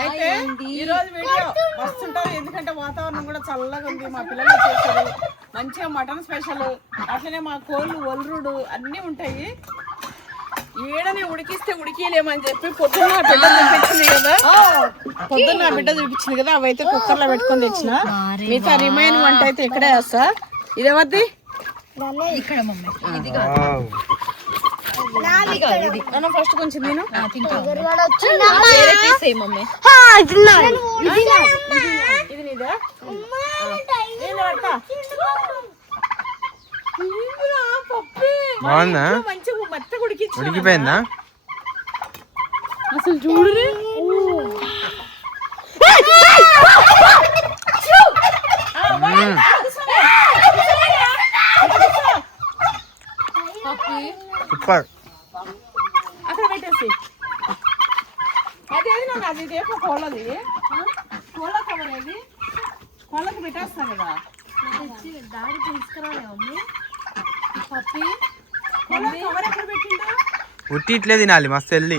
అయితే ఈ రోజు వీడియో వస్తుంటారు, ఎందుకంటే వాతావరణం కూడా చల్లగా ఉంది. మా పిల్లలు చేశారు మంచిగా మటన్ స్పెషల్, అట్లనే మా కోళ్ళు ఒల్రుడు అన్నీ ఉంటాయి. ఏడని ఉడికిస్తే ఉడికిలేమని చెప్పి పొద్దున్న బిడ్డ చూపించింది కదా, అవైతే కుక్కర్ లో పెట్టుకొని తెచ్చిన. మిగతా రిమైన్ వంట అయితే ఇక్కడే వేస్తా. ఇదేవద్ది ఫస్ట్ కొంచెం నేను ఇది నీదా బాగుందా? మంచిగా మెత్తగా ఉడికిపోయిందా అసలు చూడు. సూపర్. అక్కడ పెట్టేసి అదేది నన్ను అది రేపు కోళ్ళది కోళ్ళ కవర్ ఏది కోళ్ళకి పెట్టేస్తాను కదా దాడి తీసుకురాలే పప్పి కవర్ ఎక్కడ పెట్టిండు. ఉట్టి ఇట్లే తినాలి మస్తు హెల్దీ.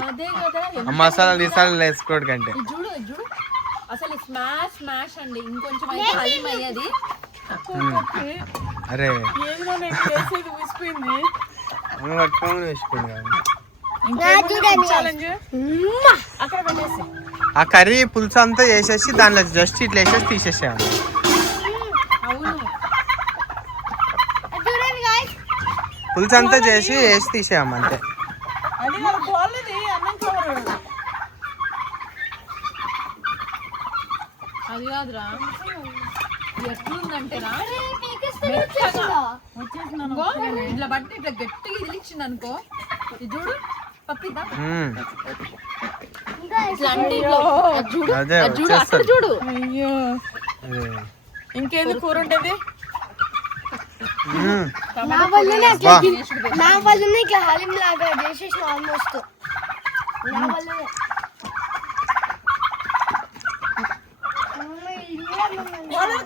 మసాలా గిసాలు వేసుకోవడం కంటే చూడు చూడు అసలు స్మాష్ స్మాష్ అండి. ఇంకొంచెం అయితే హలీం అయ్యేది. అరే ఏదో వేసేది ఊసిపోయింది. పట్టుకోమని వేసిపోయింది. అక్కడ పెట్టేసి ఆ కర్రీ పులుసు అంతా వేసేసి దానిలో జస్ట్ ఇట్లా వేసేసి తీసేసాము. పులుసు అంతా చేసి వేసి తీసేయము అంతే. అది కాదురా ఎట్లుందంటేనా ఇట్లా బట్టి ఇట్లా గట్టిగా ఇదిలిచ్చింది అనుకో. ఇది చూడు పప్పిద్దా చూడు. అయ్యో ఇంకేంది కూర ఉంటుంది. నా వల్లనే ఇట్లా హలీం లాగా చేసేసిన ఆల్మోస్ట్. నా వల్లనే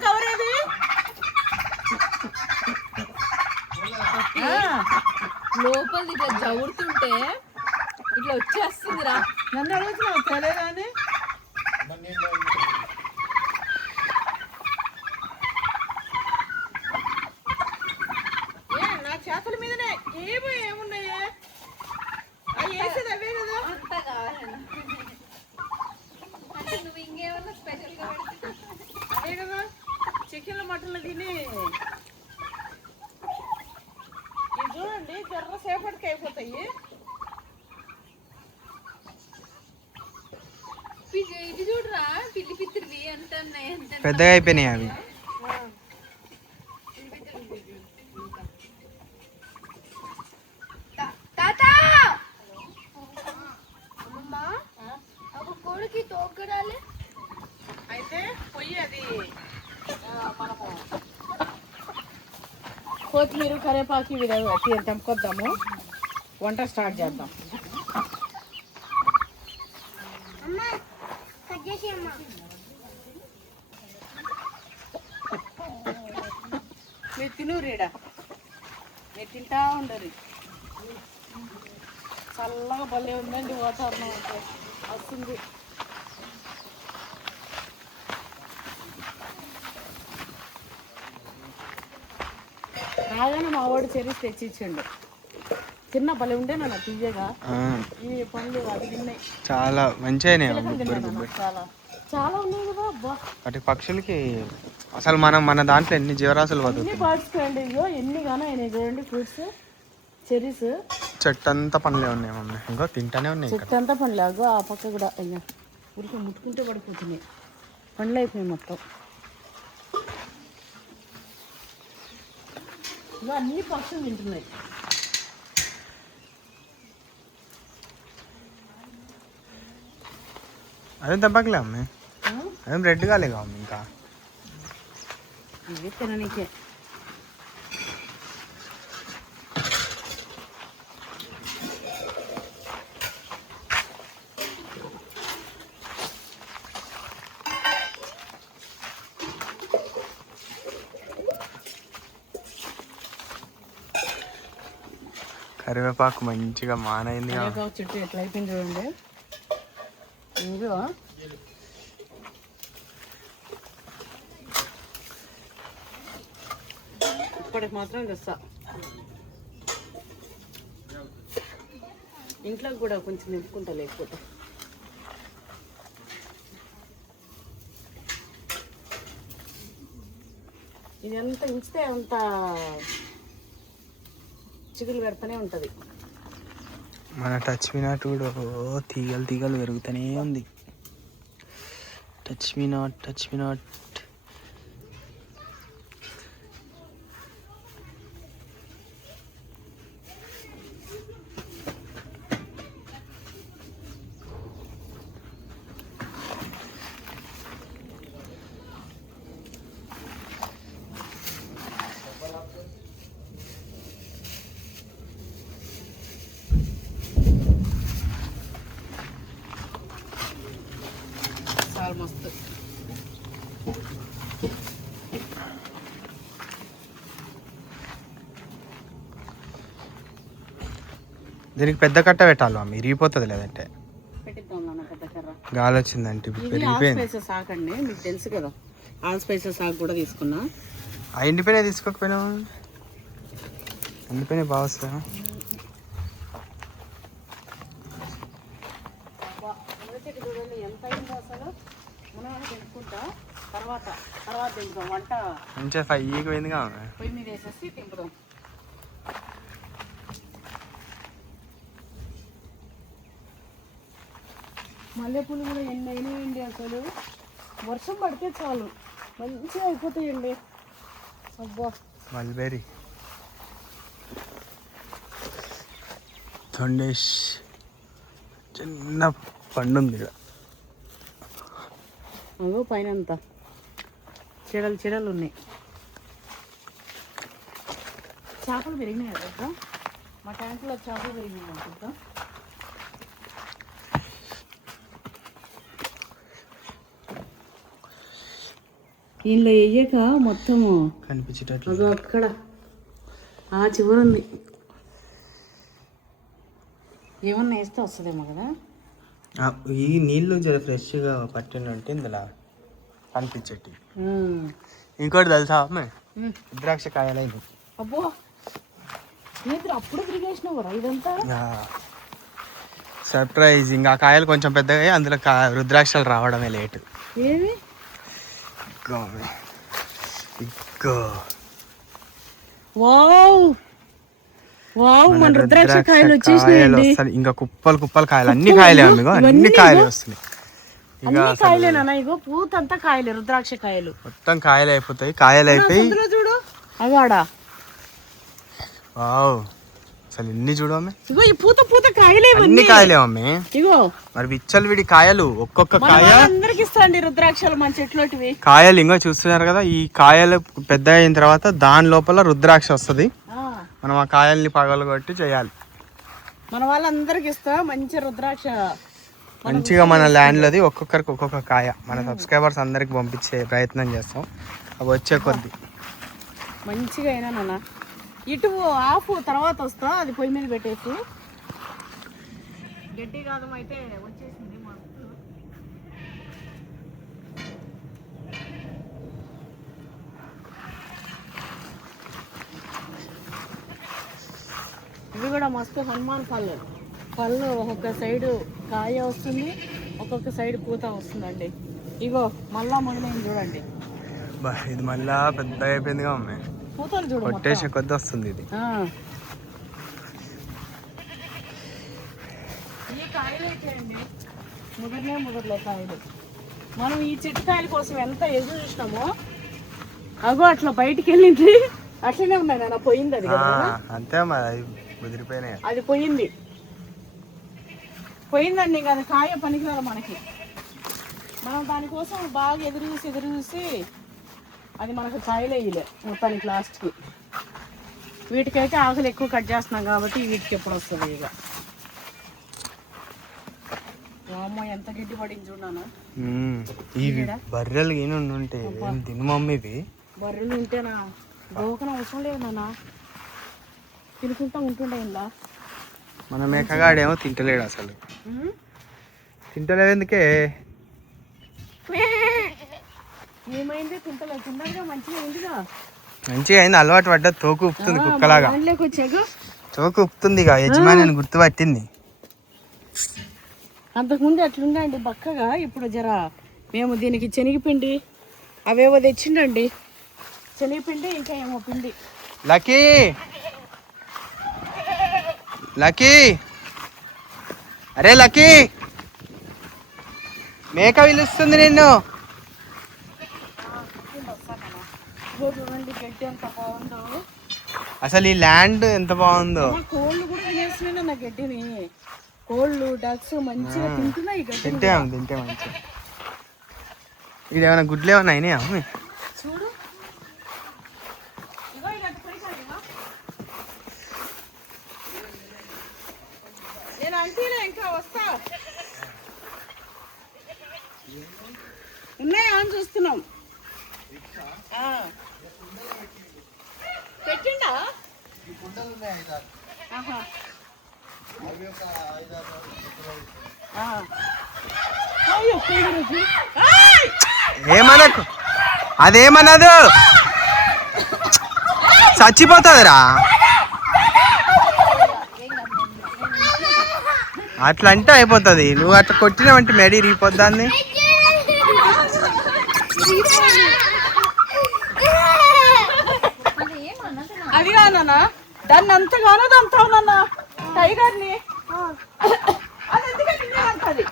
కవర్ ఏది లోపల ఇట్లా జవురుతుంటే ఇట్లా వచ్చేస్తుందిరా. నన్ను అడుగుతున్నావు తెలియదా అని. నా చేతుల మీదనే ఏమున్నాయి అవి వేసేది అవే కదా. అంతా కావాలన్నా అంటే నువ్వు ఇంకేమన్నా స్పెషల్ గా పెడితే అదే కదా చికెన్ మటన్లు తిని. ఇది చూడండి జర్ర సేపటికి అయిపోతాయి. ఇది చూడరా పిల్లి పిత్తిరివి ఎంత ఉన్నాయి, పెద్దగా అయిపోయినాయి అవి. కోడికి తోకడాలి అయితే పొయ్యి అది మనము కొత్తిమీర కరేపాకి తెంపుకొద్దాము. వంట స్టార్ట్ చేద్దాం. మీరు తినూరీడా మీరు తింటా ఉండరు. చల్లగా భలే ఉందండి వాతావరణం అంటే వస్తుంది. రాగానే మా వాడు చెరీస్ తెచ్చిచ్చిండు. తిన్న భలే ఉండే నాన్న తీయగా. ఈ పండ్లు అవి తిన్నాయి చాలా మంచిగా చాలా చాలా ఉన్నాయి కదా. అబ్బా వాటి పక్షులకి అసలు మన దాంట్లో ఎన్ని జీవరాశులు ఎన్ని పాటించుకోండి. ఇగో ఎన్ని గానో అయినాయి చూడండి ఫ్రూట్స్ చెరీస్. చెట్టు అంతా పండ్లే ఉన్నాయి మమ్మీ. ఇంకా తింటానే ఉన్నాయి. చెట్టు అంతా పండ్లే. అగో ఆ పక్క కూడా అయ్యా ఊరికి ముట్టుకుంటే పడిపోతున్నాయి. పండ్లు అయిపోయినాయి మొత్తం. ఇగో అన్ని పక్షులు తింటున్నాయి. అదేం తప్పకలే అమ్మ, అదేం రెడ్ కాలేగా అమ్మ. ఇంకా ఇవి తిననీకే. కరివేపాకు మంచిగా మానైంది. కరివేపాకు చెట్టు ఎట్లా అయిపోయింది చూడండి. ఇదిగో ఇప్పటికి మాత్రం తెస్తా. ఇంట్లో కూడా కొంచెం నింపుకుంటా లేకపోతే. ఇది ఎంత ఉంచితే అంత చిగులు పెడతానే ఉంటుంది. మన టచ్ మీ నాట్ కూడా తీగలు తీగలు పెరుగుతూనే ఉంది. Touch me not, touch me not. చాలా మస్తు. దీనికి పెద్ద కట్ట పెట్టాలి మమ్మీ, ఇరిగిపోతుంది లేదంటే. పెట్టిద్దాం నాన్న పెద్ద కర్ర. గాలి వచ్చిందంటే ఇది ఆల్ పెరిగిపోయింది. స్పైసెస్ ఆకండి, మీకు తెలుసు కదా. ఆల్ స్పైసెస్ ఆకు కూడా తీసుకున్నా. ఆ ఎండిపోయినా తీసుకోకపోయినా, ఎండిపోయినా బాగా వస్తా. చూడండి ఎంత అయిందో అసలు. మనం తినుకుంటా తర్వాత తింటాం. వంట మంచిగా ఫ్రైకి పోయిందిగా. పొయ్యి మీద వేసేసి తింపుదాం. మల్లెపూలు కూడా ఎన్ని అయినాయండి అసలు. వర్షం పడితే చాలు మంచిగా అయిపోతాయండి. అబ్బా మల్బెరీ, తొండేష్ చిన్న పండు ఉంది ఇక్కడ. అగో పైన అంతా చెడలు ఉన్నాయి. చేపలు పెరిగినాయి కదా మా ట్యాంకులో. చేపలు పెరిగినాయి అనుకుంటా. ఇంట్లో వేయక మొత్తము కనిపించేటట్లు. అగో అక్కడ ఆ చివరి ఉంది. ఏమన్నా వేస్తే వస్తుందేమో కదా. ఈ నీళ్ళు జర ఫ్రెష్గా పట్టినంటే ఇందులో కనిపించేటి. ఇంకోటి తెలుసా అమ్మాయి, రుద్రాక్ష కాయలైంది. అబ్బో ఏంటి అప్పుడు తిరిగేసినావు కదా ఇదంతా. సర్ప్రైజ్. ఇంకా కాయలు కొంచెం పెద్దగా అందులో రుద్రాక్షలు రావడమే లేటు. ఏవి వావ్ వావ్, మన రుద్రాక్ష కాయలు వచ్చేసినాయండి. ఇంకా కుప్పలు కాయలు, అన్ని కాయలే అన్ని కాయలే వస్తున్నాయి. అన్ని కాయలేనా? ఇగో పూత అంతా కాయలే, రుద్రాక్ష కాయలు మొత్తం కాయలు అయిపోతాయి. కాయలు అయిపోయి చూడు అగాడా. వావ్, అసలు ఎన్ని చూడమే. ఇగో ఈ పూత కాయలే, అన్ని కాయలే మమ్మీ. ఇగో మరి విచ్చలు విడి కాయలు, ఒక్కొక్క కాయ అందరికి ఇస్తాండి రుద్రాక్షలు మన చెట్లోటివి. కాయలు ఇంకో చూస్తున్నారు కదా. ఈ కాయలు పెద్ద అయిన తర్వాత దాని లోపల రుద్రాక్ష వస్తుంది. మనం ఆ కాయల్ని పగలగొట్టి చేయాలి. మన వాళ్ళందరికి ఇస్తా మంచి రుద్రాక్ష. మంచిగా మన ల్యాండ్లోది ఒక్కొక్కరికి ఒక్కొక్క కాయ మన సబ్స్క్రైబర్స్ అందరికి పంపించే ప్రయత్నం చేస్తాం. అవి వచ్చే కొద్ది మంచిగా అయినా నాన్న. ఇటు ఆఫ్ తర్వాత వస్తా, అది పొయ్యి మీద పెట్టేసి. గడ్డి కాదం అయితే వచ్చేసింది మస్తు. ఇవి కూడా మస్తు హనుమాన్ పళ్ళు ఒక్కొక్క సైడు కాయ వస్తుంది, ఒక్కొక్క సైడ్ పూత వస్తుందండి. ఇగో మళ్ళా మొదలైంది చూడండి. ఇది మళ్ళా పెద్ద అయిపోయిందిగా అమ్మాయి. పూతలు చూడు కొట్టేసిన కొద్ది వస్తుంది ఇది. ఈ కాయలు అయితే అండి ముదరలే కాయలు. మనం ఈ చెట్టు కాయల కోసం ఎంత ఎదురు చూసినామో అగో అట్లా బయటికి వెళ్ళింది. అట్లనే ఉన్నాయి నాన్న, పోయింది అది కదా. అంతే మరి, ముదిరిపోయినాయి. అది పోయిందండి. ఇంకా అది కాయ పనికిరాదు మనకి. మనం దానికోసం బాగా ఎదురు చూసి అది మనకు కాయలే ఇలే మొత్తానికి లాస్ట్కి. వీటికైతే ఆకులు ఎక్కువ కట్ చేస్తున్నాం కాబట్టి వీటికి ఎప్పుడు వస్తుంది. ఇక అమ్మ ఎంత గడ్డి పడింది చూడాను. ఇవి బర్రెలు ఉంటే తిను మమ్మీ. ఇవి బర్రెలు ఉంటేనా దోకన అవసరం లేదు నాన్న, తినుకుంటా ఉంటుండే ఇలా. మన మేకగాడేమో తింటలేడు అసలు. తింటలేదు ఎందుకే? ఏమైంది? తింటలేదు. తిన్నదిగా మంచిగా అయిందిగా. మంచిగా అయింది, అలవాటు పడ్డది. తోకు ఉప్పుతుంది కుక్కలాగా. దాంట్లోకి వచ్చాక తోకు ఉప్పుతుంది ఇక. యజమాని గుర్తుపట్టింది. అంతకుముందు అట్లుండండి బక్కగా. ఇప్పుడు జర మేము దీనికి శనగపిండి అవేవో తెచ్చిండండి. శనగపిండి ఇంకా ఏమో పిండి. లక్కీ లక్కీ, అరే లక్కీ, మేక పిలుస్తుంది నిన్ను. చూడండి గడ్డి ఎంత బాగుందో. అసలు ఈ ల్యాండ్ ఎంత బాగుందో. కోళ్ళు కూడా తినేస్తున్నాయి నా గడ్డిని. కోళ్ళు డక్స్ మంచిగా తింటున్నాయి గడ్డి. తింటే మంచిగా. ఇది ఏమైనా గుడ్లు ఏమైనా అయినాయా? చూడు ఇగో ఇక నేను అంటేనే ఇంకా వస్తా. ఉన్నాయా అని చూస్తున్నాం. పెట్టిండా? ఆహా. అయ్యో, ఏమనకు, అదేమన్నదు, చచ్చిపోతుందిరా. అట్లా అంటే అయిపోతుంది. నువ్వు అట్లా కొట్టినావంటే మెడి రీపోద్దాన్ని. అది కాదన్నా, దాన్ని అంతగానో దంతావునన్నా టైగర్ని. అది ఎందుకంటే అంటది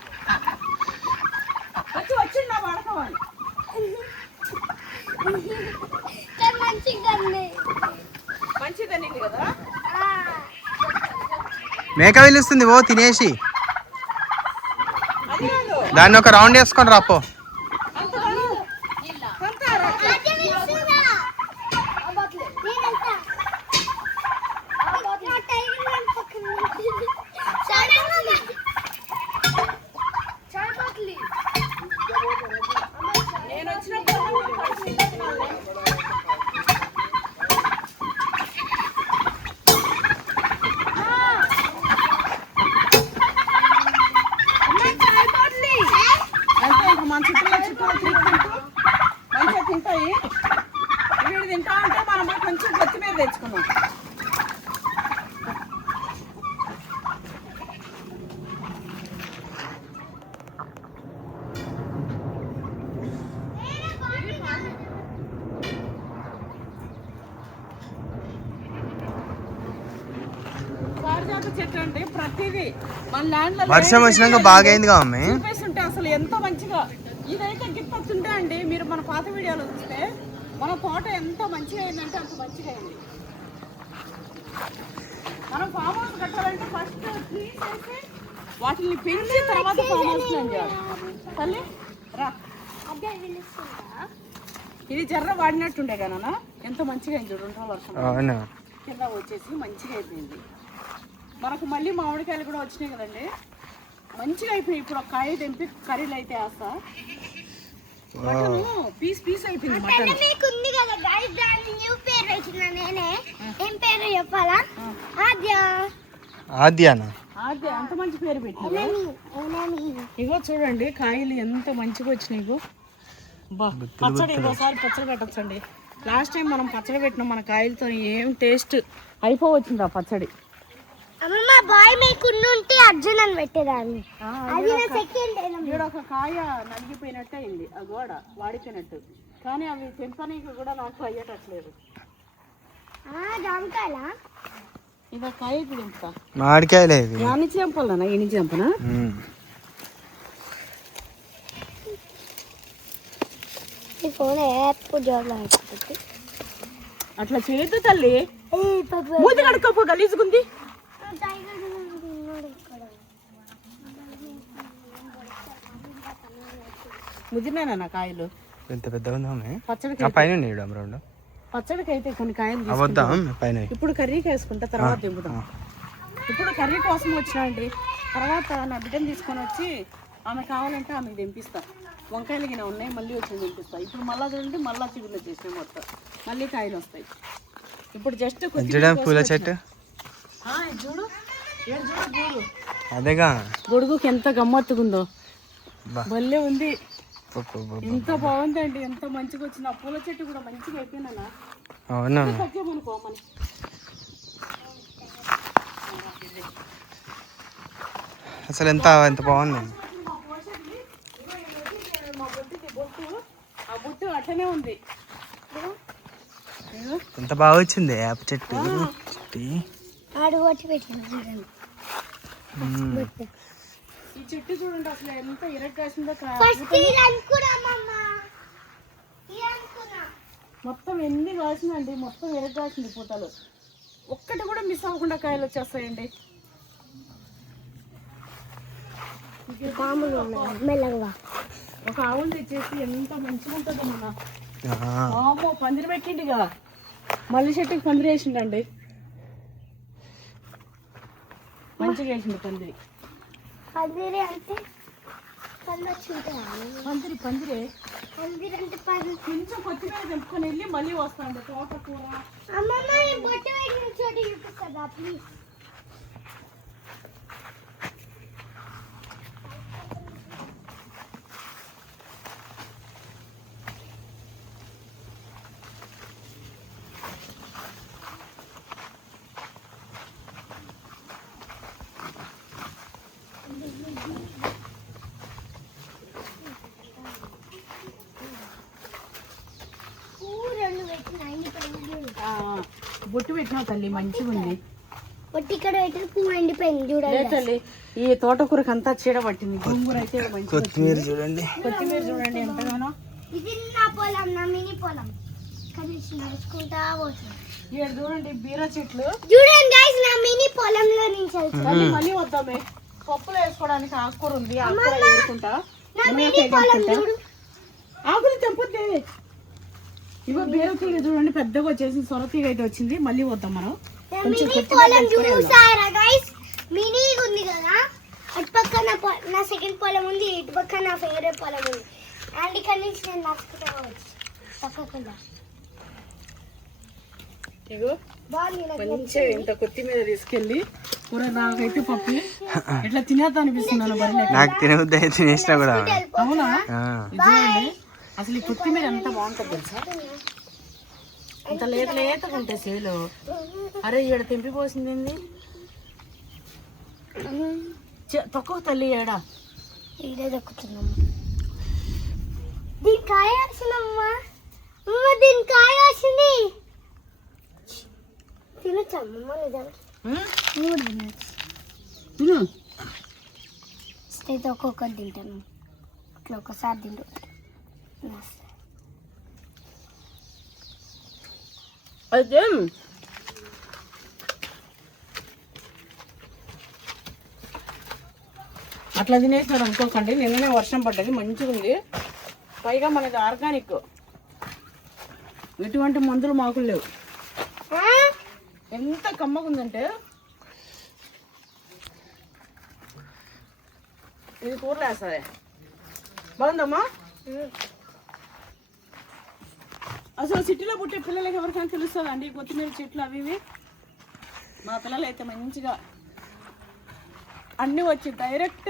వచ్చింది నా పడకమని. మంచిదని కదా. మేక పిలుస్తుంది, ఓ తినేసి. అది కాదు, దాన్ని ఒక రౌండ్ వేసుకొని రాపో. నేను వచ్చినప్పుడు అంటే ఇంకా మన చుట్టూ తింటూ మంచిగా తింటాయి. వీడు తింటా ఉంటే మనం కొంచెం కొత్తిమీర తెచ్చుకున్నాం. పారిజాత చెట్టు అంటే ప్రతిదీ మన ల్యాండ్ లో వర్షం వచ్చినాక బాగా అయిందిగా మమ్మీ. చూపిస్తుంటే అసలు ఎంతో మంచిగా. ఇదైతే గిఫ్ట్ వస్తుంటే అండి, మీరు మన పాత వీడియోలో చూస్తే మన తోట ఎంత మంచిగా అయిందంటే అంత మంచిగా అయింది. మనం ఫామ్ హౌస్ కట్టాలంటే ఫస్ట్ ట్రీస్ వేసి వాటిని పెంచి తర్వాత ఫామ్ హౌస్ చేయాలి. తల్లి రా, ఇది జర్ర వాడినట్టుండే కదా. ఎంత మంచిగా అయింది చూడు. 2 రోజుల వర్షం కింద వచ్చేసి మంచిగా అయిపోయింది. మనకు మళ్ళీ మామిడికాయలు కూడా వచ్చినాయి కదండి, మంచిగా అయిపోయి. ఇప్పుడు ఒక కాయ తెంపి కర్రీలు అయితే వేస్తా. మటన్ పీస్ పీస్ అయిపోయింది. మటన్ మీకుంది కదా గైస్, దాని న్యూ పేరు పెట్టినా నేనే. ఏం పేరు చెప్పాలా? ఆద్య. ఆద్యానా? ఆద్య. అంత మంచి పేరు పెట్టినా. ఇగో చూడండి కాయలు ఎంత మంచిగా వచ్చినాయి. ఇగో బా పచ్చడి. ఇంకోసారి పచ్చడి పెట్టచ్చండి. లాస్ట్ టైం మనం పచ్చడి పెట్టినాం మన కాయలతో, ఏం టేస్ట్ అయిపోవచ్చింది ఆ పచ్చడి. అమ్మమ్మ బాయ్ మీకున్న ఉంటే అర్జున్ అని పెట్టేదాన్ని. అది నా సెకండ్ ఇక్కడ ఒక కాయ నలిగిపోయినట్టు అయింది, ఆ గోడ వాడిపోయినట్టు. కానీ అవి తెంపనీకి కూడా నాకు అయ్యేటట్లేదు. జామకాయలా? ఇది కాయ తెంపుతా. మామిడికాయలే. యాని చంపాలన్నా, ఎన్ని చంపనా? అట్లా చేయొద్దు తల్లి. మూతి కడుక్కోపో, గలీజుకుంది. ముదిరినా కాయలు ఎంత పెద్దగా ఉందా? పచ్చడికి పైన పచ్చడికి అయితే కొన్ని కాయలు పైన. ఇప్పుడు కర్రీకి వేసుకుంటా, తర్వాత దింపుతాం. ఇప్పుడు కర్రీ కోసం వచ్చినా అండి. తర్వాత నా బిడ్డను తీసుకొని వచ్చి ఆమె కావాలంటే ఆమెకు దింపిస్తా. వంకాయలు గిన ఉన్నాయి, మళ్ళీ వచ్చి దింపిస్తా. ఇప్పుడు మళ్ళీ చూడండి, మళ్ళీ చిగుళ్ళు వచ్చేసినాయి మొత్తం. మళ్ళీ కాయలు వస్తాయి. ఇప్పుడు జస్ట్ పూల చెట్టు చూడు, చూడు అదేగా గొడుగుకి ఎంత గమ్మత్తుకుందో. భలే ఉంది. ఎంత బాగుందండి, ఎంత మంచిగా వచ్చింది. ఆ పూల చెట్టు కూడా మంచిగా అయిపోయినా. అవునా, సత్యమనుకో మన అసలు ఎంత ఎంత బాగుంది. మా బొట్టుకి బొట్టు, ఆ బొట్టు అట్లనే ఉంది. ఎంత బాగా వచ్చింది వేప చెట్టు. ఈ చెట్టు చూడండి అసలు ఎంత ఇరగ్గాసిందో. మొత్తం ఎన్ని కాసిందండి, మొత్తం ఇరగ్గాసింది పూతలు. ఒక్కటి కూడా మిస్ అవ్వకుండా కాయలు వచ్చేస్తాయండి. ఒక ఆవులు తెచ్చేసి ఎంత మంచిగా ఉంటుంది మన. అమ్మో పందిరి పెట్టిండిగా, మల్లి చెట్టుకి పందిరి వేసిండండి. మంచిగా వేసిండు పందిరి. పందిరి అంటే పందిరి పందిరే. పందిరి అంటే కొంచెం కొత్తిమీర తెంపుకొని వెళ్ళి మళ్ళీ వస్తాండి. తోటకూర అమ్మమ్మ బొట్టు పెట్టిన చోటు చూపిస్తుందా ప్లీజ్? బొట్టు పెట్టినా తల్లి, మంచిగా ఉంది. బొట్టు ఇక్కడ పెట్టిన పువ్వు ఎండిపోయింది చూడండి తల్లి. ఈ తోటకూరకు అంతా చీడ పట్టింది. గోంగూర అయితే మంచిగా. కొత్తిమీర చూడండి, కొత్తిమీర చూడండి ఎంతగానో. ఇది నా పొలం, నా మినీ పొలం. కలిసి నడుచుకుంటా పోతుంది. ఇక్కడ చూడండి బీర చెట్లు. చూడండి గైస్, నా మినీ పొలంలో నుంచి మళ్ళీ వద్దామే. పప్పులు వేసుకోవడానికి ఆకుకూర ఉంది, ఆకుకూర వేసుకుంటా. నా మినీ పొలం చూడు. ఆకులు తెంపుద్ది. ఇగో బీర తీగ చూడండి పెద్దగా వచ్చేసి, సొర తీగ అయితే వచ్చింది. మళ్ళీ వద్దాం మనం. మినీ పొలం చూసారా గైస్? మినీ ఉంది కదా, అటు పక్క నా సెకండ్ పొలం ఉంది, ఇటు పక్క నా ఫేవరెట్ పొలం ఉంది. అండ్ ఇక్కడ నుంచి నేను నడుచుకుంటా పోవచ్చు పక్కకుండా. ఇగో మంచిగా ఇంత కొత్తిమీర తీసుకెళ్ళి కూర. నాకైతే పప్పు ఎట్లా తినేద్దా అనిపిస్తున్నాను. నాకు తినవద్దు తినేసినా కూడా. అవునా, చూడండి అసలు ఈ కొత్తిమీర ఎంత బాగుంటుంది తెలుసా. అంత లేతగా ఉంటాయి సేలు. అరే ఈడ తెంపిపోసింది ఏంది, తక్కువ తల్లి ఏడ ఇదే దక్కుతున్నాము. దీని కాయ వచ్చిందమ్మా, దీని కాయ వచ్చింది. తినచ్చమ్మమ్మ నిజంగా అయితే ఒక్కొక్కటి తింటాను. ఇట్లా ఒకసారి తింటు. అయితే అట్లా తినేసినారు అనుకోకండి. నిన్ననే వర్షం పడ్డది, మంచిగా ఉంది. పైగా మనది ఆర్గానిక్, ఎటువంటి మందులు మాకులు లేవు. ఎంత కమ్మగా ఉందంటే. ఇది కూరలో వేస్తుంది. బాగుందమ్మా. అసలు సిటీలో పుట్టే పిల్లలకి ఎవరికైనా తెలుస్తుంది అండి కొత్తిమీర చెట్లు అవి ఇవి. మా పిల్లలు అయితే మంచిగా అన్నీ వచ్చి డైరెక్ట్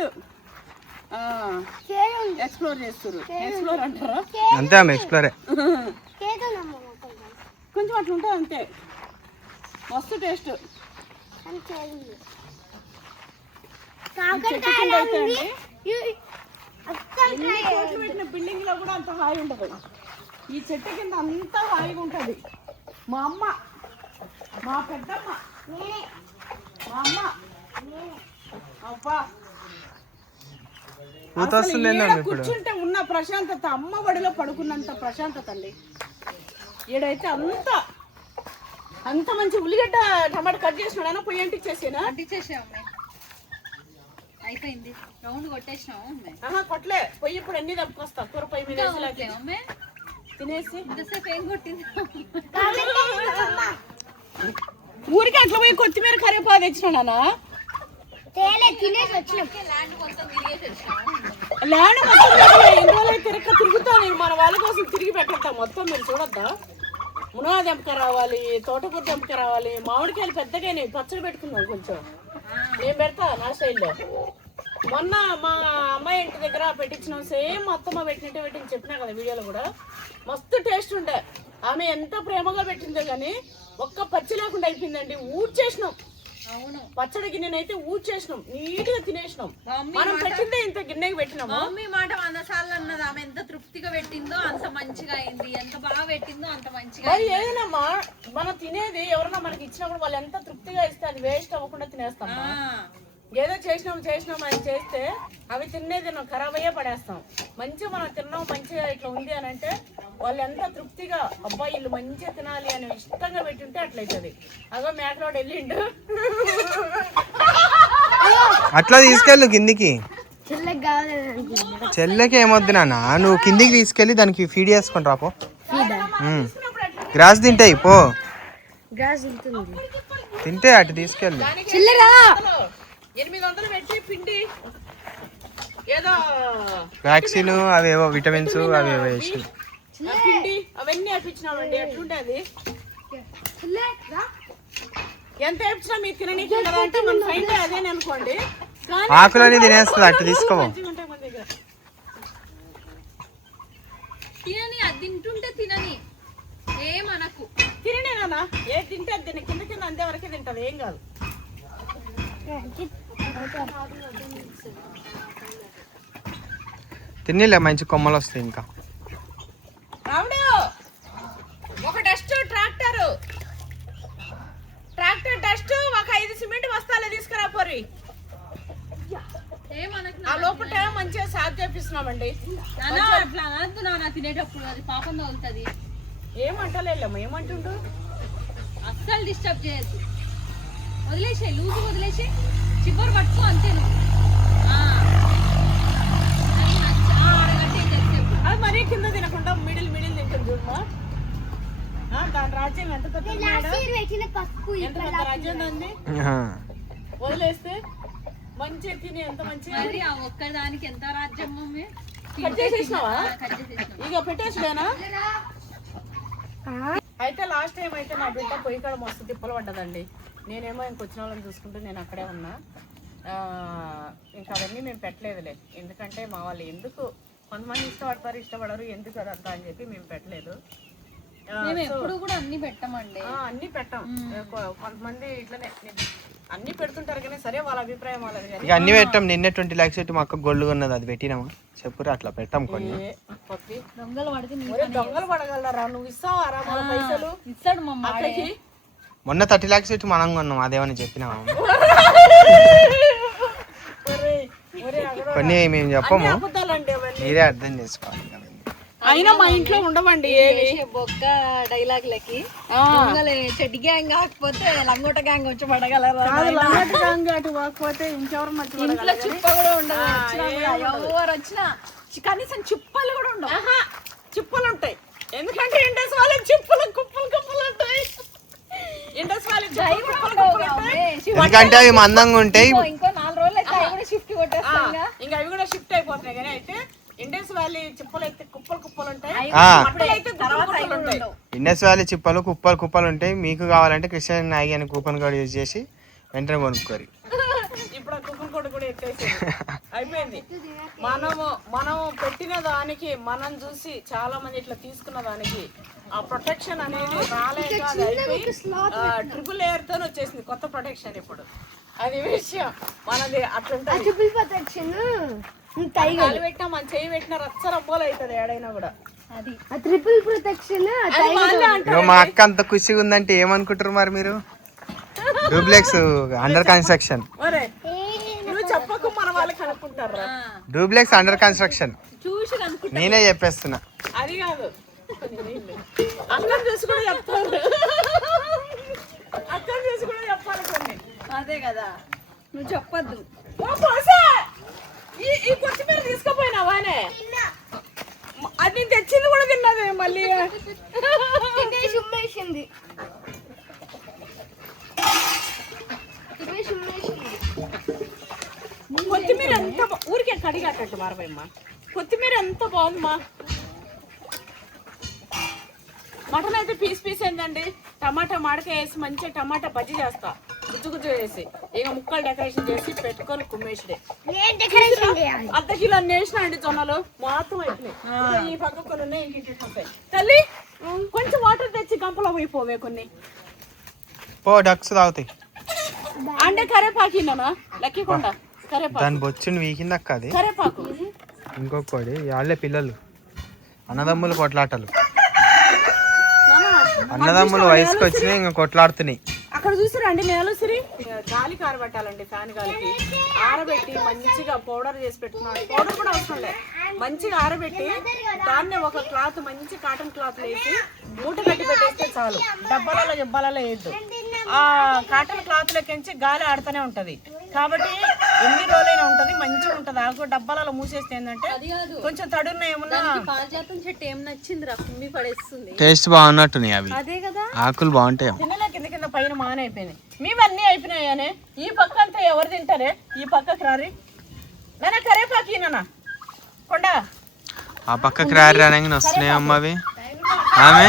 ఎక్స్ప్లోర్ చేస్తారు. ఎక్స్ప్లోర్ అంటారా? అంతే అమ్మ, ఎక్స్ప్లోరే. కొంచెం అట్లా ఉంటుంది అంతే, మస్తు టేస్ట్. పెట్టిన బిల్డింగ్ లో కూడా అంత హాయి ఉండదు. ఈ చెట్టు కింద అంతా హాయిగా ఉంటుంది. మా అమ్మ, మా పెద్దమ్మ, మా అమ్మ, అబ్బా కూర్చుంటే ఉన్న ప్రశాంతత అమ్మ బడిలో పడుకున్నంత ప్రశాంతత అండి. ఈడైతే అంత మంచి ఉల్లిగడ్డ టమాటా కట్ చేసినాడైనా పొయ్యి అంటించేసేనా? అయిపోయింది, రౌండ్ కొట్టేసినావు. కొట్టలే, పొయ్యి ఇప్పుడు అన్ని తప్పుకొస్తా. కూర పొయ్యి మీద తినేసి ఏం కొట్టింది. ఊరికి అట్లా పోయి కొత్తిమీర కరివేపాకు తెచ్చినానా? ల్యాండ్ మొత్తం తిరిగేసి వచ్చినావు. ల్యాండ్ మొత్తం ఎన్ని రోజులు తిరుగుతా. నేను మన వాళ్ళ కోసం తిరిగి పెట్టా మొత్తం. మీరు చూడొద్దా, మునగా దెంపక రావాలి, తోటకూర దెంపక రావాలి, మామిడికాయలు పెద్దగా పచ్చడి పెట్టుకున్నాను కొంచెం. నేను పెడతా నా స్టైల్లో. మొన్న మా అమ్మాయి ఇంటి దగ్గర పెట్టించినాం, సేమ్ అత్తమ్మ పెట్టినట్టే పెట్టింది, చెప్పినా కదా వీడియోలో కూడా. మస్తు టేస్ట్ ఉండే. ఆమె ఎంత ప్రేమగా పెట్టిందో కానీ ఒక్క పచ్చి లేకుండా అయిపోయిందండి. ఊడ్చేసినాం. అవును, పచ్చడి గిన్నెనైతే ఊడ్చేసినాం, నీట్ గా తినేసినాం. మమ్మీ మనం పెట్టిందే ఇంత గిన్నెకి పెట్టినాము. మమ్మీ మాట 100 సార్లు అన్నది. ఆమె ఎంత తృప్తిగా పెట్టిందో అంత మంచిగా అయింది, ఎంత బాగా పెట్టిందో అంత మంచిగా మరి ఏదైనా మనం తినేది ఎవరైనా మనకి ఇచ్చినప్పుడు వాళ్ళు ఎంత తృప్తిగా ఇస్తే అది వేస్ట్ అవ్వకుండా తినేస్తాం. ఏదో చేసినాం అని చేస్తే అవి తినేది ఖరాబ్ అయ్యే పడేస్తాం. మంచిగా మనం తిన్నాం, మంచిగా ఇట్లా ఉంది అని అంటే వాళ్ళు ఎంత తృప్తిగా అబ్బాయి వీళ్ళు మంచిగా తినాలి అని ఇష్టంగా పెట్టుంటే అట్లయితుంది. అదో మేకలోడు వెళ్ళిండు. అట్లా తీసుకెళ్ళు కిందికి. చెల్లెకి ఏమొద్దు నాన్న, నువ్వు కిందికి తీసుకెళ్ళి దానికి ఫీడ్ చేసుకొని రాపో. గ్రాస్ తింటాయి పో. తింటే అటు తీసుకెళ్ళి. 800 పెట్టి పిండి ఏదో వ్యాక్సిన్ అవేవో విటమిన్స్ అవేవో వేసి పిండి అవన్నీ వేపించినామండి. ఎట్లుంటే అది ఎంత వేపించినా మీరు తిననీకి అంటే మన సైడ్ అదే అనుకోండి. ఆకులని తినేస్తుంది, అటు తీసుకో. తినని, అది తింటుంటే తినని, ఏమనకు. తిననేనా ఏ తింటే అది కింద కింద అంతే వరకే తింటది, ఏం కాదు. తినలే, మంచి కొమ్మలు వస్తాయి. ఇంకా రావుడు ఒక డస్ట్ ట్రాక్టర్ డస్ట్ ఒక 5 సిమెంట్ బస్తాలు తీసుకురా పోరి. ఆ లోపల మంచిగా సాగు చేపిస్తున్నామండి. అట్లా అనద్దు నాన్న, తినేటప్పుడు అది పాపం తగులుతుంది. ఏమంటలేమ్మా, ఏమంటుండు? అస్సలు డిస్టర్బ్ చేయొద్దు, వదిలేసే, లూజు వదిలేసి చివరి పట్టుకో అంతే. నువ్వు అది మరీ కింద తినకుండా మిడిల్ తింటుంది చూడమ్మా. దాని రాజ్యం ఎంత పెద్ద ఎంత పెద్ద రాజ్యం దాన్ని వదిలేస్తే మంచిగా తిని ఎంత మంచిగా. మరి ఆ ఒక్కదానికి ఎంత రాజ్యం మమ్మీ. కట్ చేసేసినావా? ఇక పెట్టేసినా. అయితే లాస్ట్ టైం అయితే నా బిడ్డ పొయ్యి కాడ మస్తు తిప్పలు పడ్డదండి. నేనేమో ఇంకొచ్చిన వాళ్ళని చూసుకుంటూ నేను అక్కడే ఉన్నా. ఇంకా అవన్నీ మేము పెట్టలేదులే, ఎందుకంటే మా వాళ్ళు ఎందుకు కొంతమంది ఇష్టపడరు ఎందుకు అదంతా అని చెప్పి మేము పెట్టలేదు. మేము ఎప్పుడు కూడా అన్ని పెట్టమండి, అన్ని పెట్టాం. కొంతమంది ఇట్లనే అన్ని పెడుతుంటారు కానీ సరే వాళ్ళ అభిప్రాయం వాళ్ళది. ఇక అన్ని పెట్టాం. నిన్నే 20 lakhs పెట్టి మా అక్క గోల్డ్ కొన్నది, అది పెట్టినామా చెప్పురు. అట్లా పెట్టాం కొన్ని. దొంగలు పడితే దొంగలు పడగలరా? నువ్వు ఇస్తావా మన పైసలు? ఇస్తాడు మా అక్కకి. మొన్న 30 lakhs పెట్టి మనం కొన్నాం, అదేమని చెప్పినామా? కొన్ని మేము చెప్పము, మీరే అర్థం చేసుకోవాలి. అయినా మా ఇంట్లో ఉండవండి బొక్క డైలాగ్లకి. దొంగలే చెడ్డి గ్యాంగ్ కాకపోతే లంగోట గ్యాంగ్ వచ్చి పడగలరా? కాకపోతే ఇంకెవరు ఇంట్లో చిప్ప కూడా ఉండదు. ఎవరు వచ్చినా కనీసం చిప్పలు కూడా ఉండవు. చిప్పలు ఉంటాయి, ఎందుకంటే ఇండస్ వాళ్ళకి చిప్పలు కుప్పలు ఉంటాయి. ఇండస్ వాళ్ళకి ఎందుకంటే అవి మందంగా ఉంటాయి. ఇంకో 4 రోజులు అయితే అవి కూడా షిఫ్ట్ కొట్టేస్తాం. ఇంకా అవి కూడా షిఫ్ట్ అయిపోతున్నాయి. కానీ అయితే ఇండస్ వ్యాలీ చిప్పలు అయితే కుప్పలు ఉంటాయి. ఇండస్ వ్యాలీ చిప్పలు కుప్పలు ఉంటాయి. మీకు కావాలంటే కృష్ణ నాగి అని కూపన్ కోడ్ యూజ్ చేసి వెంటనే కొనుక్కోరు. ఇప్పుడు ఆ కూపన్ కోడ్ కూడా ఎత్తేసి అయిపోయింది. మనం పెట్టిన దానికి మనం చూసి చాలా మంది ఇట్లా తీసుకున్న దానికి ఆ ప్రొటెక్షన్ అనేది రాలేక ట్రిపుల్ లేయర్ తో వచ్చేసింది కొత్త ప్రొటెక్షన్. ఇప్పుడు అది విషయం మనది అట్లుంటుంది. కాలు పెట్టినా మన చేయి పెట్టినా రచ్చ రబ్బోలు అవుతుంది ఏడైనా కూడా. ట్రిపుల్ ప్రొటెక్షన్ మా అక్క అంత ఖుషిగా ఉందంటే ఏమనుకుంటారు మరి మీరు? Duplex under construction. నువ్వు చెప్పకు, మన వాళ్ళకి అనుకుంటారు. డూప్లెక్స్ అండర్ కన్స్ట్రక్షన్ చూసి నేనే చెప్పేస్తున్నా. అది కాదు, అక్కడ చూసి కూడా చెప్తారు. అక్కడ చూసి కూడా చెప్పాలి కొన్ని. అదే కదా, నువ్వు చెప్పద్దు. ఈ కొత్తిమీర తీసుకుపోయినావానే? అది నేను తెచ్చింది కూడా తిన్నదే మళ్ళీ. కొత్తిమీర ఎంత ఊరికే కడిగట్టట్టు మారవమ్మా. కొత్తిమీర ఎంత బాగుందమ్మా. మటన్ అయితే పీస్ ఏందండి, టమాటా మాడకాయ వేసి మంచిగా టమాటా బజ్జీ చేస్తా. గుజ్జు గుజ్జు వేసి ఇక ముక్కలు డెకరేషన్ చేసి పెట్టుకొని కుమ్మేసిడే. నేను డెకరేషన్ చేయాలి. అర్ధ కిలో వేసిన అండి జొన్నలు మొత్తం అయిపోయినాయి. ఈ పక్క కొన్ని ఉన్నాయి, ఇంటింటి ఉంటాయి. తల్లి కొంచెం వాటర్ తెచ్చి గంపలో పోయిపోవే కొన్ని. పో డక్స్ తాగుతాయి. అంటే కరేపాకినా లెక్కకుండా కరేపాకు, దాని బొచ్చుని వీకింది అక్క అది. కరేపాకు. ఇంకొకటి వాళ్ళే పిల్లలు అన్నదమ్ములు కొట్లాటలు. అన్నదమ్ములు వయసుకి వచ్చినాయి ఇంకా కొట్లాడుతున్నాయి. అక్కడ చూసారండి నేలసిరి గాలికి ఆరబెట్టాలండి, ఫ్యాన్ గాలికి ఆరబెట్టి మంచిగా పౌడర్ చేసి పెట్టుకున్నాడు. పౌడర్ కూడా అవసరం లేదు, మంచిగా ఆరబెట్టి దాన్ని ఒక క్లాత్ మంచి కాటన్ క్లాత్ వేసి మూట కట్టి పెట్టేస్తే చాలు. డబ్బాలలో జబ్బాలలో వేయద్దు. ఆ కాటన్ క్లాత్ లెక్కించి గాలి ఆడుతూనే ఉంటది కాబట్టి ఎన్ని రోజులైనా ఉంటది, మంచిగా ఉంటది. ఆకు డబ్బాలలో మూసేస్తే ఏంటంటే కొంచెం తడున్న ఏమన్నా. పారిజాతం చెట్టు ఏం నచ్చింది రా, కుమ్మి పడేస్తుంది. టేస్ట్ బాగున్నట్టున్నాయి అవి, అదే కదా ఆకులు బాగుంటాయి. తినలే కింద కింద పైన మానైపోయినాయి. మేమన్నీ అయిపోయినాయనే. ఈ పక్క అంతా ఎవరు తింటారే? ఈ పక్కకి రారి నాన్న, కరేపాకి నాన్న కొండ. ఆ పక్కకి రారి రానంగానే వస్తున్నాయి అమ్మ అవి. ఆమె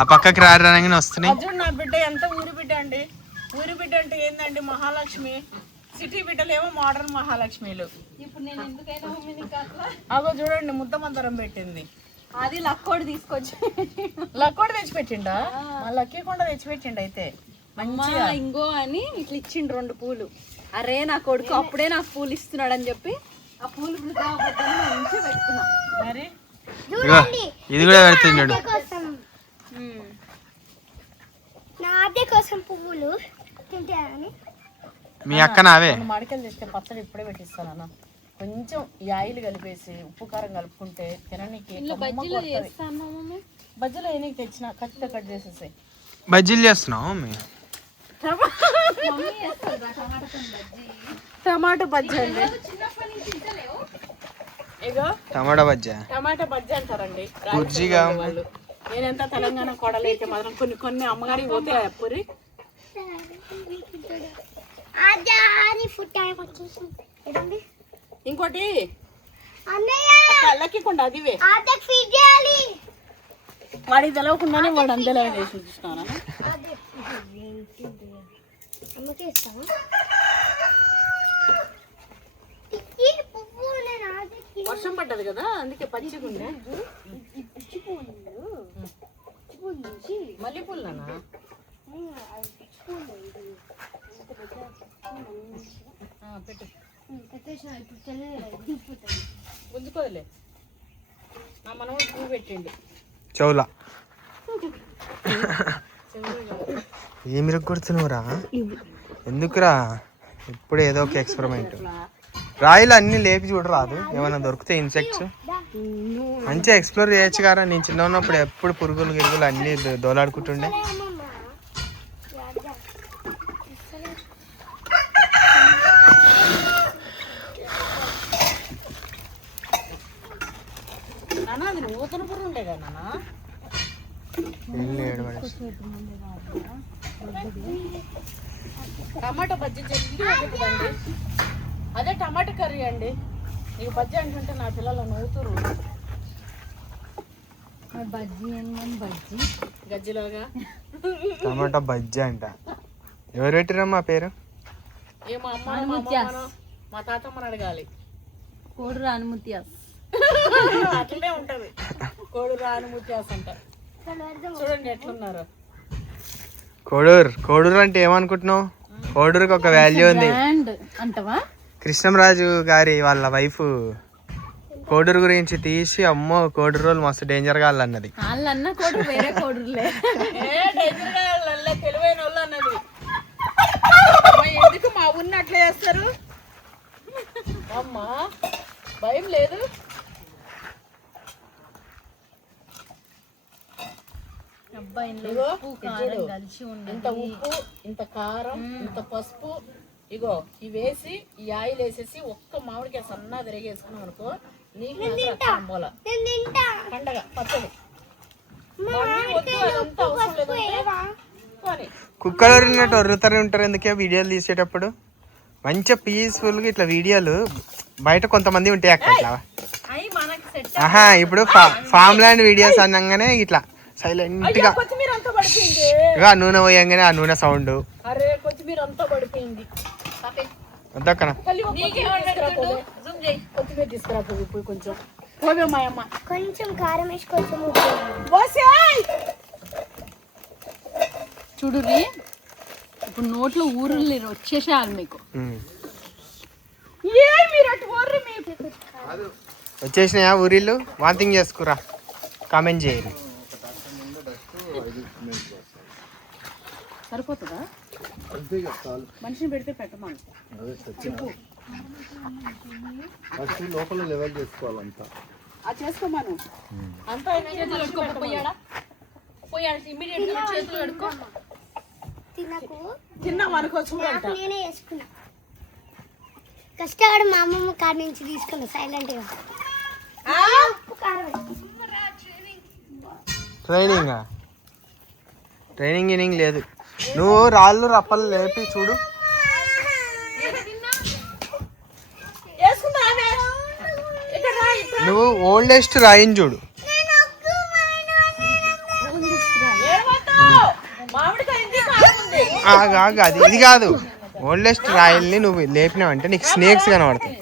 ఆ పక్కకి రారి రానంగానే వస్తున్నాయి. అర్జున్ నా బిడ్డ ఎంత ఊరి బిడ్డ అండి. ఊరి బిడ్డ అంటే ఏందండి మహాలక్ష్మి. సిటీ బిడ్డలేమో మోడర్న్ మహాలక్ష్మిలు. ఇప్పుడు నేను ఎందుకైనా మమ్మీ నీకు అట్లా. అగో చూడండి ముద్ద మందరం పెట్టింది. అది లక్కోడు తీసుకొచ్చి లక్కోడు తెచ్చిపెట్టిండా? లక్కీకుండా తెచ్చిపెట్టిండు. అయితే మంచిగా ఇంగో అని ఇట్లా ఇచ్చిండు 2 పూలు. అరే నా కొడుకు అప్పుడే నాకు పూలు ఇస్తున్నాడు అని చెప్పి ఆ పూలు మంచిగా పెట్టుకున్నా. మరి ఇది కూడా పెడుతుంది చూడు. నా అద్దె కోసం పువ్వులు తింటానని. మీ అక్క నావే మామిడికాయలు తెస్తే పచ్చడి ఇప్పుడే పెట్టిస్తాను అన్న. కొంచెం ఈ ఆయిల్ కలిపేసి ఉప్పు కారం కలుపుకుంటే తిననీకి బజ్జీలో ఏనికి తెచ్చిన ఖచ్చితంగా కట్ చేసేసాయి. బజ్జీలు చేస్తున్నావు మీ టమాటా బజ్జీ అండి. ఇగో టమాటా బజ్జా, టమాటా బజ్జీ అంటారండి బుజ్జిగా. వాళ్ళు. నేనంతా తెలంగాణ కోడలైతే మాత్రం కొన్ని కొన్ని అమ్మగారికి పోతే పూరి. ఇంకోటి లక్కకుండా అదివే వాడికి తెలవకుండానే వాడు అంతేలా చేసి చూస్తాను. వర్షం పడ్డది కదా అందుకే పచ్చిగా ఉంది. మల్లెపూలనా? పెట్టు గుంజుకోదులే. నా మనవాడు పువ్వు పెట్టిండు చెవులా. ఏమి కొడుతున్నావురా? ఎందుకురా? ఇప్పుడు ఏదో ఒక ఎక్స్పెరిమెంట్. రాయిలు అన్ని లేపి చూడరాదు, ఏమైనా దొరికితే ఇన్సెక్ట్స్ మంచిగా ఎక్స్ప్లోర్ చేయొచ్చు కదా. నేను చిన్న ఉన్నప్పుడు ఎప్పుడు పురుగులు గిరుగులు అన్ని దోలాడుకుంటుండే. టమాటా బజ్జీ జల్లి అవుతుందండి. అదే టమాటా కర్రీ అండి. నీకు బజ్జీ అంటుంటే నా పిల్లలు నవ్వుతురు. బజ్జీ బజ్జీ గజ్జిలాగా టమాటా బజ్జీ అంట. ఎవరు పెట్టిరమ్మా పేరు? ఏమో అమ్మ మా తాతమ్మని అడగాలి. కోడు రాని ముత్యాస్ అట్లనే ఉంటది. కోడు రాని ముత్యాస్ అంట. చూడండి ఎట్లున్నారు. కోడూరు అంటే ఏమనుకుంటున్నావు? కోడూరుకి ఒక వాల్యూ ఉంది అంటవా? కృష్ణంరాజు గారి వాళ్ళ వైఫ్ కోడూరు గురించి తీసి అమ్మో కోడూరు రోజులు మస్తు డేంజర్ గా అన్నది. వాళ్ళన్న కోడూరు వేరే కోడూరులే, తెలివైన వాళ్ళు అన్నది. ఎందుకు మా ఊరిని అట్లా చేస్తారు అమ్మా? భయం లేదు. ఇంత ఉప్పు, ఇంత కారం, ఇంత పసుపు, ఇగో ఇవి వేసి ఈ ఆయిల్ వేసేసి ఒక్క మామిడికాయ సన్నా తిరిగేసుకున్నాం అనుకో, నీకు పండగ పచ్చడి. కుక్కలు ఉన్నట్టు వరుతూనే ఉంటారు. ఎందుకే వీడియోలు తీసేటప్పుడు మంచిగా పీస్ఫుల్ గా ఇట్లా వీడియోలు బయట కొంతమంది ఉంటాయి అక్కడ ఇట్లా. ఆహా ఇప్పుడు ఫామ్ ల్యాండ్ వీడియోస్ అనగానే ఇట్లా సైలెంట్ గా నూనె పోయంగానే ఆ నూనె సౌండ్, కొత్తిమీర అంతా పడిపోయింది. వద్దక్కన కొత్తిమీర తీసుకురా పోయి కొంచెం పోవే మా అమ్మ. కొంచెం కారం వేసి కొంచెం ఉప్పు చూడు ఇప్పుడు నోట్లో ఊరులు వచ్చేసేయాలి మీకు. వచ్చేసినాయా ఊరిళ్ళు? వాంతింగ్ చేసుకురా, కామెంట్ చేయరు. సరిపోతుందా? మనిషిని పెడితే పెట్టమను. లోపల లెవెల్ చేసుకోవాలంతా. అది చేసుకోమను. అంతా చేతులు కడుక్కో, పోయాడా ఇమ్మీడియట్ గా చేతులు కడుక్కో. తినకు తిన్నాం అనుకో చూడంట. నేనే వేసుకున్నా. కష్టపడి మా అమ్మమ్మ కాడి నుంచి తీసుకున్నా సైలెంట్ గా. ఉప్పు కారం ట్రైనింగ్ లేదు. నువ్వు రాళ్ళు రప్పలు లేపి చూడు. నువ్వు ఓల్డెస్ట్ రాయిని చూడు. అది ఇది కాదు, ఓల్డెస్ట్ రాయల్ని నువ్వు లేపినావంటే నీకు స్నేక్స్ కనబడతాయి.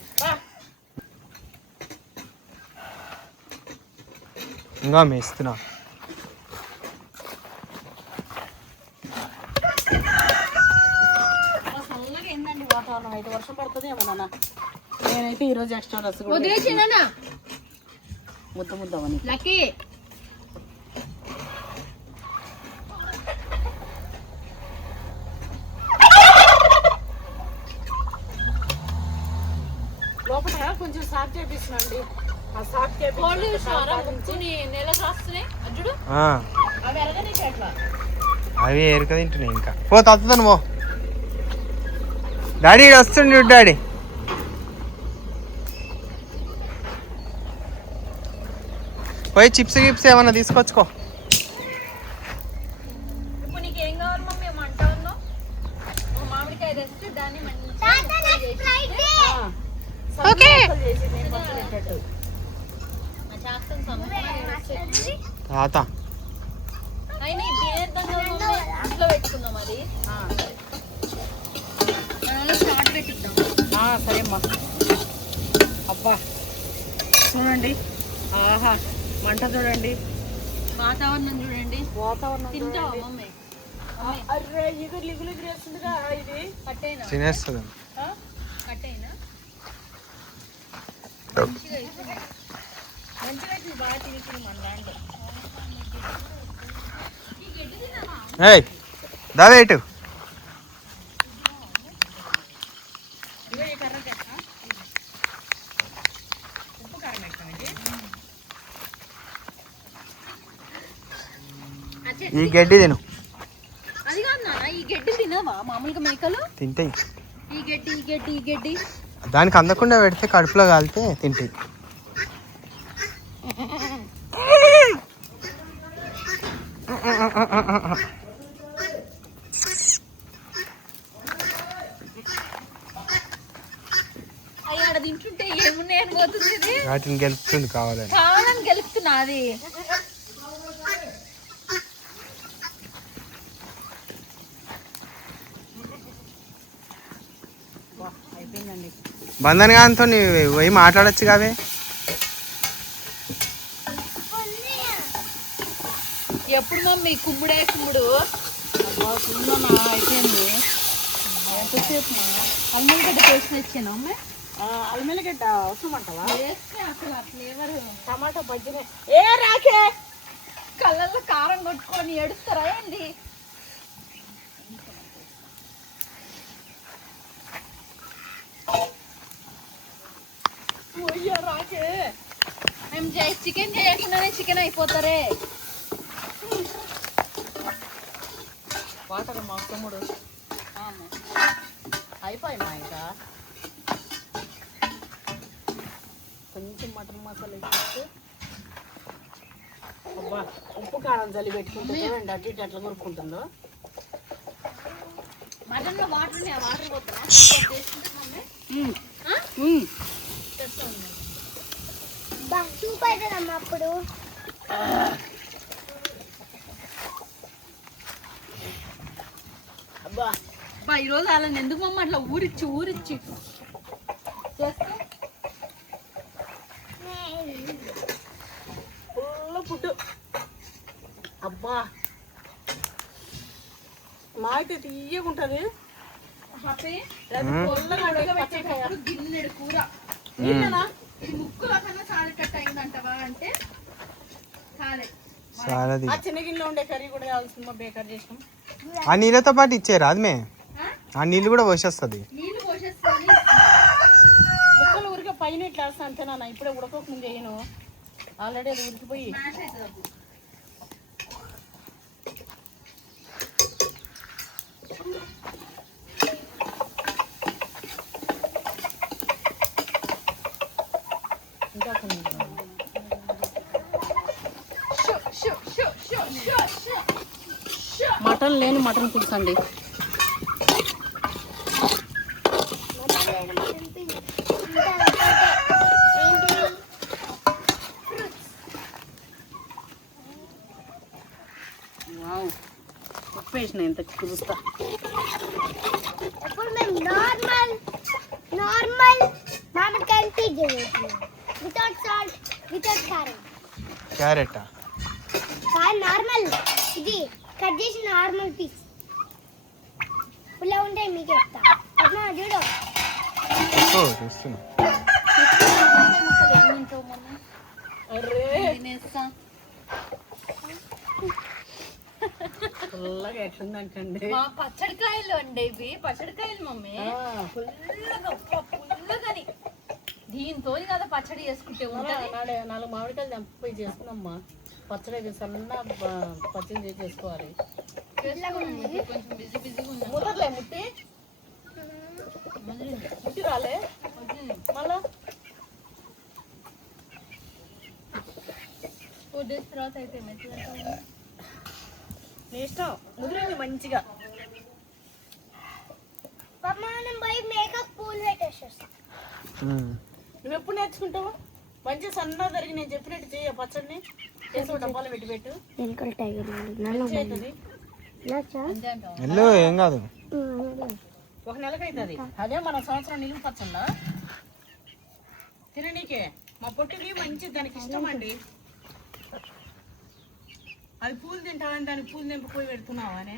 ఇంకా మేస్తున్నా. వాతావరణం అయితే వర్షం పడుతుంది ఏమో నాన్న. నేనైతే ఈరోజు ఎక్స్ట్రా రసగుల్లా ముద్దవని లక్కీ లోపల కొంచెం సాఫ్ చేపిస్తున్నాండి. ఆ సాఫ్ అవి ఎరుక తింటున్నాయి. ఇంకా పో తత్తుతాను పో. డాడీ వస్తుండు. డాడీ పోయి చిప్స్ గిప్స్ ఏమన్నా తీసుకొచ్చుకో. ఇప్పుడు నీకు ఏం కావాలి మమ్మీ? మంట ఉన్నావు మామిడికాయ తెస్తే దాన్ని తాత అయినా ఇంట్లో పెట్టుకుందాం. అది షార్ట్ పెట్టిద్దాం. సరే అమ్మా. అబ్బా చూడండి, ఆహా మంట చూడండి, వాతావరణం చూడండి. వాతావరణం తింటావా మమ్మీ? అర్రే ఇగురు ఇగురు వేస్తుందిగా. ఇది కట్టేనా? తినేస్తుంది. కట్టేనా? మంచిగా అయితే బాగా తినేసింది మన దాంట్లో. ఏయ్ దావేటు ఉప్పు కారం పెట్టామండి. ఈ గడ్డి తిను. అది కాదు నాన్న, ఈ గడ్డి తినవా మామూలుగా మేకలు? తింటాయి. ఈ గడ్డి దానికి అందకుండా పెడితే కడుపులో కాలితే తింటాయి. అయ్యాడ తింటుంటే ఏమున్నాయని పోతుంది. ఇది వాటిని గెలుపుతుంది కావాలని. కావాలని గెలుపుతున్నా. అది అయిపోయిందండి. బంధన్ గాంతో నీవు పోయి మాట్లాడచ్చు కావే. ఎప్పుడు మమ్మీ కుమ్ముడే కుమ్ముడు? అయిపోయింది. ఎంతసేపు అల్మగడ్డ పేస్ట్ తెచ్చాను అమ్మ. అల్మెల్లిగడ్డ అవసరం అంటావా? అసలు ఆ ఫ్లేవర్. టమాటా బజ్జీనే ఏ రాకే కళ్ళల్లో కారం కొట్టుకొని ఎడుస్తారా ఏంది? రాకే. మేము చికెన్ చేయకుండానే చికెన్ అయిపోతారే. వాటర్ మా తమ్ముడు అయిపోయి మా ఇంకా కొంచెం మటన్ మసాలా వేసి అబ్బా ఉప్పు కారం చల్లి పెట్టుకుంటే చూడండి అటు ఇటు ఎట్లా కొనుక్కుంటుందో. మటన్ లో వాటర్ ఉన్నాయి, వాటర్ పోతున్నా సూప్ అవుతుందమ్మా అప్పుడు. అబ్బా అబ్బా ఈరోజు అలా ఎందుకు మమ్మ అట్లా ఊరిచ్చి చేస్తే ఫుల్ ఫుడ్. అబ్బా మాయితే తీయగా ఉంటుంది. గిన్నెడు కూర ముక్కులో కన్నా చాలేటట్టు అయిందంటవా అంటే చాలే. చాలాది. ఆ చిన్న గిన్నెలో ఉండే కర్రీ కూడా కావాల్సింది, బేకర్ చేసినాం. ఆ నీళ్ళతో పాటు ఇచ్చేరా అది మే, ఆ నీళ్ళు కూడా పోసేస్తుంది. నీళ్ళు పోసేస్తాను. ముక్కలు ఊరికే పైన ఇట్లా వేస్తా అంతేనా, ఇప్పుడే ఉడకక ముందు చేయను, ఆల్రెడీ అది ఉడికిపోయి. ఇంకా మటన్ లేని మటన్ పులుసు అండి. వావ్, ఉప్పు వేసిన ఎంత చూస్తా. ఇప్పుడు మేము నార్మల్ మామిడికాయలు పిజ్జా చేస్తున్నాం, వితౌట్ సాల్ట్, వితౌట్ కారం. క్యారెట్ నార్మల్ ఇది కట్ చేసిన నార్మల్ పీస్ పుల్ల ఉంటాయి, మీకు చెప్తా. చూడు చూస్తున్నా. పుల్లగా ఎట్లుందంటండి. మా పచ్చడికాయలు అండి ఇవి, పచ్చడికాయలు మమ్మీ. పుల్లగాని దీంతో కదా పచ్చడి చేసుకుంటే ఉంటది. 4 మామిడికాయలు తెంపి చేసుకున్నామ్మా పచ్చడి. సన్న పచ్చడి చేసుకోవాలి. కొంచెం బిజీ బిజీగా ఉంది. ముట్టలే ముట్టి రాలే మళ్ళా 4 days తర్వాత అయితే మెత్తగా నీ ఇష్టం, ముదిరింది మంచిగా. మనం పోయి మేకప్ పూల్ పెట్టేసేస్తాం. నువ్వు ఎప్పుడు నేర్చుకుంటావు? మంచి సన్నగా జరిగి నేను చెప్పినట్టు చెయ్యి. పచ్చడిని చేసి డబ్బాలో పెట్టి పెట్టు. ఎల్లు ఏం కాదు, 1 నెలకి అవుతుంది. అదే మన సంవత్సరం నిలువ పచ్చండా తిననీకే. మా పొట్టిది మంచి, దానికి ఇష్టం అండి. అది పూలు తింటావని దానికి పూలు తెంపుకొని పెడుతున్నావా అని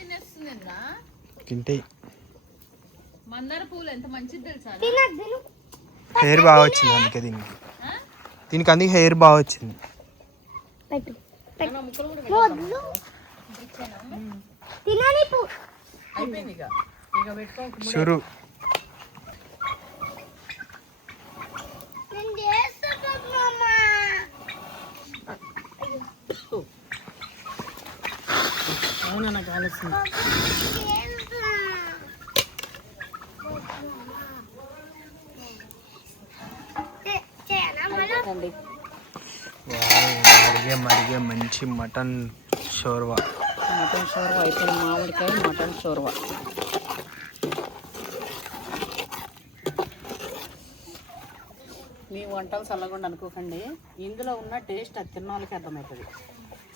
తినేస్తుందిరా. తింటే మందార పూలు ఎంత మంచిది తెలుసా. హెయిర్ బాగా వచ్చింది అందుకే దీనికి అందుకే హెయిర్ బాగా వచ్చింది. ముక్కలు కూడా అయిపోయింది. ఇక పెట్టుకో షురు. అవునా, నాకు ఆలోచన. మరిగే మంచి మటన్ షోర్వా. మటన్ షోర్వా అయిపోయింది. మామిడికాయ మటన్ షోర్వా. మీ వంటలు చల్లకుండా అనుకోకండి, ఇందులో ఉన్న టేస్ట్ అది తిన్న వాళ్ళకి అర్థమవుతుంది.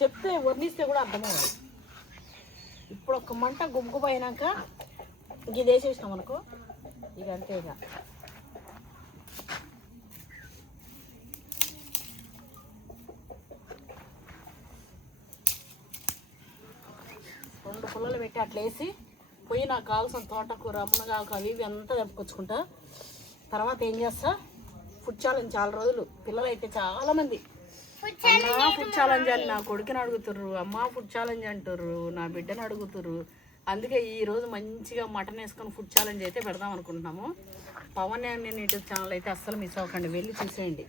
చెప్తే వర్ణిస్తే కూడా అర్థమవుతుంది. ఇప్పుడు ఒక మంట గుమ్ముకుపోయినాక ఇది వేసేసినాం అనుకో, ఇక అంతే. ఇక 2 పుల్లలు పెట్టి అట్లా వేసి పోయి నాకు కావాల్సిన తోటకూర, మునగాకు అవి ఇవి అంతా తెప్పుకొచ్చుకుంటా. తర్వాత ఏం చేస్తా, ఫుడ్ ఛాలెంజ్. చాలా రోజులు పిల్లలు అయితే చాలామంది అమ్మా ఫుడ్ ఛాలెంజ్ అని నా కొడుకుని అడుగుతుర్రు, అమ్మ ఫుడ్ ఛాలెంజ్ అంటుర్రు, నా బిడ్డను అడుగుతుర్రు. అందుకే ఈరోజు మంచిగా మటన్ వేసుకొని ఫుడ్ ఛాలెంజ్ అయితే పెడదాం అనుకుంటున్నాము. పవన్ నేను యూట్యూబ్ ఛానల్ అయితే అస్సలు మిస్ అవ్వకండి, వెళ్ళి చూసేయండి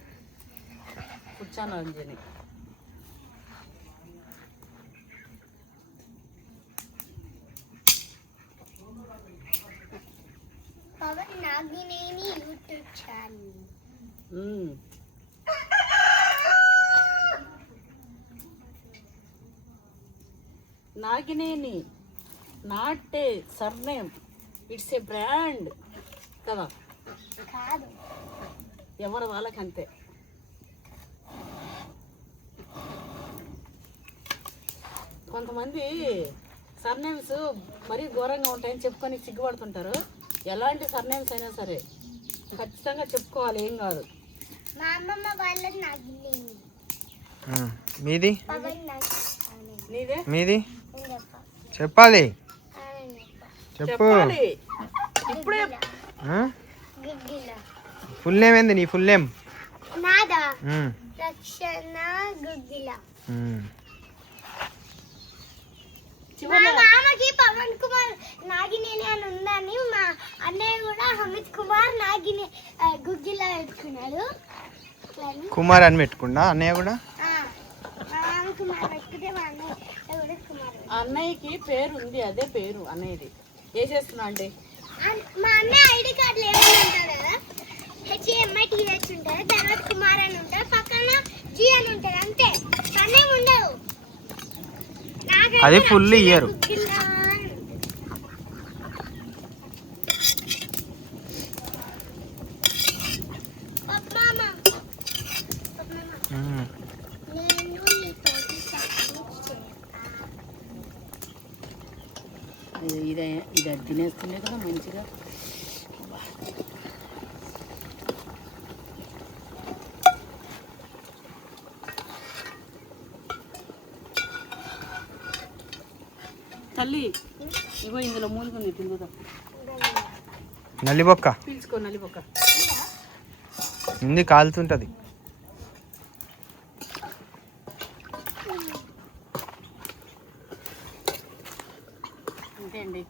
ఫుడ్ ఛాలెంజ్ అని. Pavan Nagineni YouTube channel. Nagineni not a surname, it's a brand కదా. కాదు, ఎవరు వాళ్ళకంతే. కొంతమంది సర్నేమ్స్ మరీ ఘోరంగా ఉంటాయని చెప్పుకొని సిగ్గుపడుతుంటారు. ఎలాంటి సర్నేమ్స్ అయినా సరే ఖచ్చితంగా చెప్పుకోవాలి, ఏం కాదు. మా అమ్మమ్మ వాళ్ళది నాగిని. మీది పవన్ నాగి. నీదే మీది నేను చెప్పా. చెప్పాలి. నేను చెప్పా. చెప్పు. చెప్పాలి. ఇప్పుడే గుగ్గిల. ఫుల్ నేమ్ ఏంది నీ ఫుల్ నేమ్? నాదా రక్షణ గుగ్గిల. మా మామకి పవన్ కుమార్ నాగినేని అని ఉందని మా అన్నయ్య కూడా అమిత్ కుమార్ నాగిని గుగ్గిల పెట్టుకున్నాడు. కుమార్ అని పెట్టుకుండా అన్నయ్య కూడా. మా మామ కుమార్ పెట్టుకుంటే మా అన్నయ్య కూడా కుమార్. అన్నయ్యకి పేరు ఉంది, అదే పేరు అన్నయ్యది. ఏ చేస్తున్నా అంటే మా అన్నయ్య ఐడి కార్డులు ఏమైనా ఉంటాడు కదా, HMITH ఉంటుంది, తర్వాత కుమార్ అని ఉంటుంది, పక్కన G అని ఉంటుంది, అంతే. సన్నేం ఉండదు. అది ఫుల్ ఇయ్యరు. ఇది ఇది తినేస్తుండే కదా మంచిగా. తల్లి ఇగో ఇందులో మూలుగుంది, తిరుగుదా. నల్లిబొక్క పీల్చుకో, నల్లిపొక్క. ఉంది, కాలుతుంటది. అంతే అండి,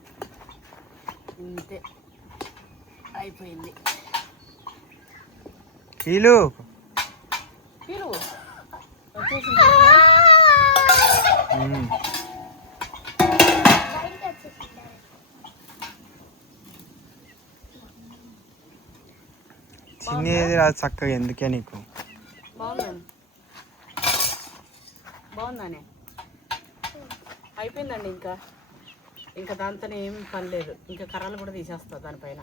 ఇంతే అయిపోయింది. కీలు పీలు వచ్చేసి చిన్నది రాదు చక్కగా, ఎందుకే నీకు? బాగుందండి, బాగుందానే. అయిపోయిందండి. ఇంకా దాంతో ఏం పని లేదు. ఇంకా కర్రలు కూడా తీసేస్తా దానిపైన.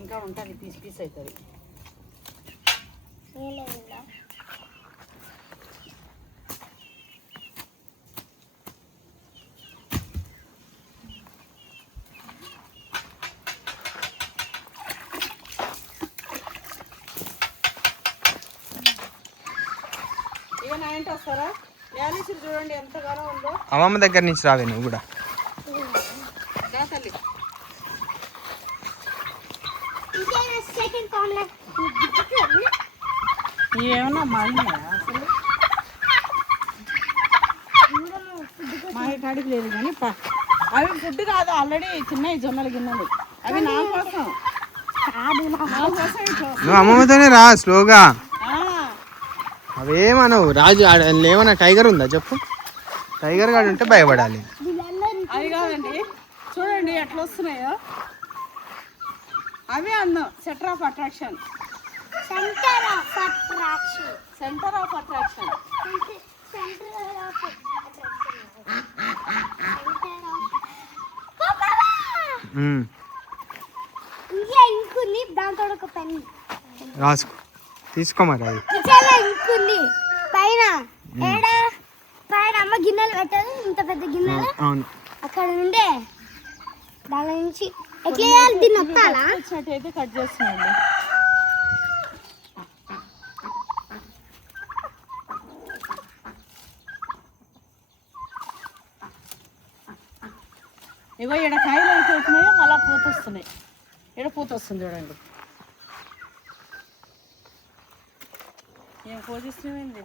ఇంకా ఉంటుంది, పీస్ పీస్ అవుతుంది. ఇక నా ఇంటి వస్తారా? యాలీసులు చూడండి ఎంతగానో ఉందో. అమ్మమ్మ దగ్గర నుంచి రావే నువ్వు కూడా. తల్లి ఏమన్నా మాలినాయా అసలు? మా కాడికి లేదు కానీ అవి ఫుడ్ కాదు, ఆల్రెడీ చిన్న జొన్నలు గిన్నెలు. అవి నా కోసం, నువ్వు అమ్మమ్మతోనే రా స్లోగా. అవేమనవు రాజు. ఏమన్నా టైగర్ ఉందా చెప్పు? టైగర్ గాడు ఉంటే భయపడాలి. అవి కాదండి, చూడండి ఎట్లా వస్తున్నాయో. అవే అందం. Centre of attraction. Centre of attraction. Centre of attraction. ఇంకా ఇంకుంది, దాంతో ఒక పెన్ రాసుకో, తీసుకోమరి. అది ఇంకుంది పైన. ఏడా పైన అమ్మ గిన్నెలు పెట్టదు, ఇంత పెద్ద గిన్నెలు. అవును, అక్కడ నుండే దాని నుంచి ఎట్లా చేయాలి? దీన్ని వస్తాలా? అయితే కట్ చేస్తున్నాండి. ఇగో ఈడ కాయలు అయితే అవుతున్నాయో మళ్ళీ పూత వస్తున్నాయి. ఈడ పూత వస్తుంది చూడండి. ఏం పోజిస్తున్నాయింది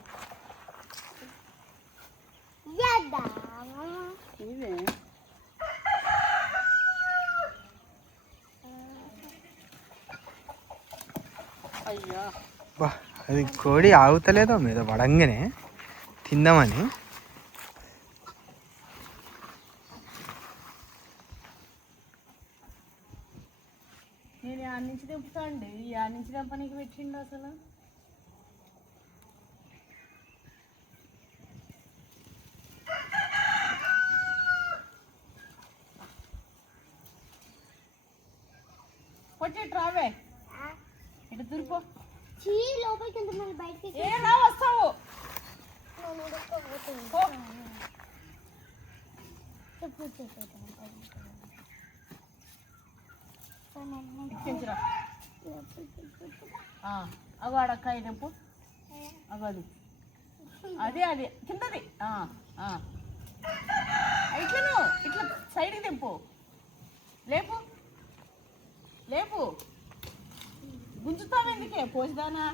ఇదే. అయ్యా, అది కోడి ఆగుతలేదో మీద పడంగానే తిందామని. నేను ఆ నుంచి దింపుతా అండి. ఆ నుంచి దింపనీకి పెట్టిండు అసలు. వచ్చి రావే, ఇటు దుర్పో. లోపలికి ఎంత మళ్ళీ బయటకి ఏడా వస్తావు? పో. ఎక్కించురా. అగో ఆడక్కాయ తెంపు. అగో అది అదే అదే కిందది. ఇట్లను ఇట్లా సైడ్కి తెంపు. లేపు లేపు. గుంజుతావు ఎందుకే పోసిదానా.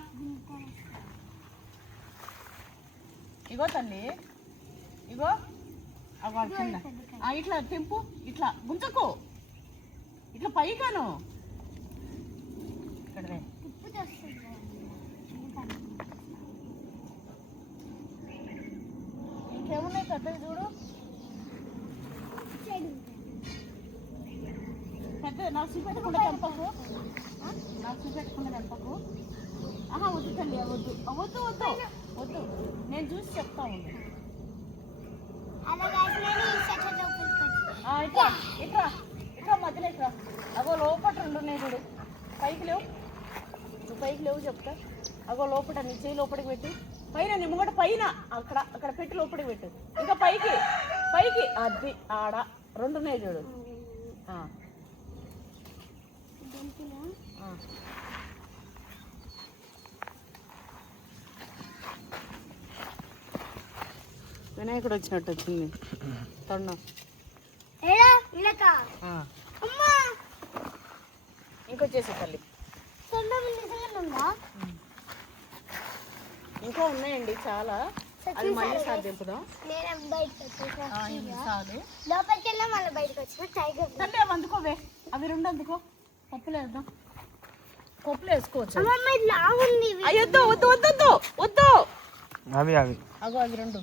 ఇగో తల్లి ఇగో అగో కింద. ఇట్లా తెంపు. ఇట్లా గుంజకు. ఇట్లా పైగాను ఇక్కడ ఇంకేమున్నాయి పెద్దవి చూడు. పెద్ద నాకు చూపెట్టకుండా తెంపకు. నాకు చూపెట్టకుండా తెంపకు. వద్దు తల్లి వద్దు వద్దు వద్దు వద్దు. నేను చూసి చెప్తా ఉంది. ఇట్లా ఇట్లా ఇట్లా మధ్యలో ఇట్లా. అగో లోపట 2 ఉన్నాయి చూడు. పైకి లేవు. నువ్వు పైకి లేవు చెప్తా. అగో లోపట నీ చేయి లోపలికి పెట్టి పైన నీ ముంగట పైన అక్కడ అక్కడ పెట్టి లోపలికి పెట్టు. ఇంకా పైకి పైకి అది ఆడ 2 ఉన్నాయి చూడు. వినాయకుడు వచ్చినట్టు వచ్చింది తొండం. ఇంకొచ్చేసి తల్లి ఇంకా ఉన్నాయండి చాలా. అది మళ్ళీ సాధింపుదాం. లోపలికి వెళ్ళా మళ్ళీ బయటకు వచ్చిన టైగర్ తల్లి అవి అందుకోవే. అవి 2 అందుకో. పప్పులు వేద్దాం. పప్పులు వేసుకోవచ్చు. అయ్యొద్దు వద్దు వద్దు వద్దు వద్దు. అవి అవి అగో అవి 2.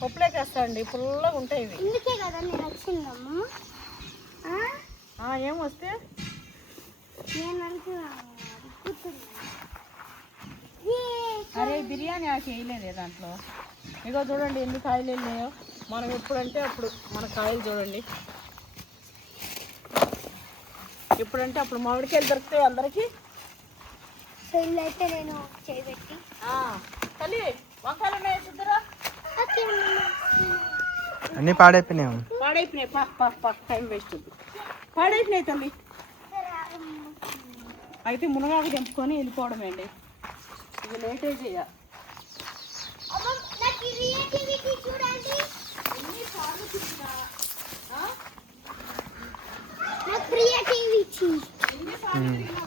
పప్పులోకి వేస్తా అండి. పుల్లగా ఉంటాయి ఇవి. ఇందుకే కదా నేను వచ్చిందమ్మా. ఏమొస్తే నేను అరే బిర్యానీ చేయలేదే దాంట్లో. ఇగో చూడండి ఎన్ని కాయలు వెళ్ళినాయో. మనం ఎప్పుడంటే అప్పుడు మన కాయలు చూడండి. ఎప్పుడంటే అప్పుడు మామిడికాయలు దొరుకుతాయి అందరికి. అయితే నేను చేయబెట్టి తల్లి వంకాయలు ఉన్నాయో చూద్దరా. అన్నీ పాడైపోయినాయి. పాడైపోయినాయి. టైం వేస్ట్ వద్దు. పాడైపోయినాయి తల్లి. అయితే మునగాకు తెంపుకొని వెళ్ళిపోవడమే అండి. ఇది లేటే చేయ.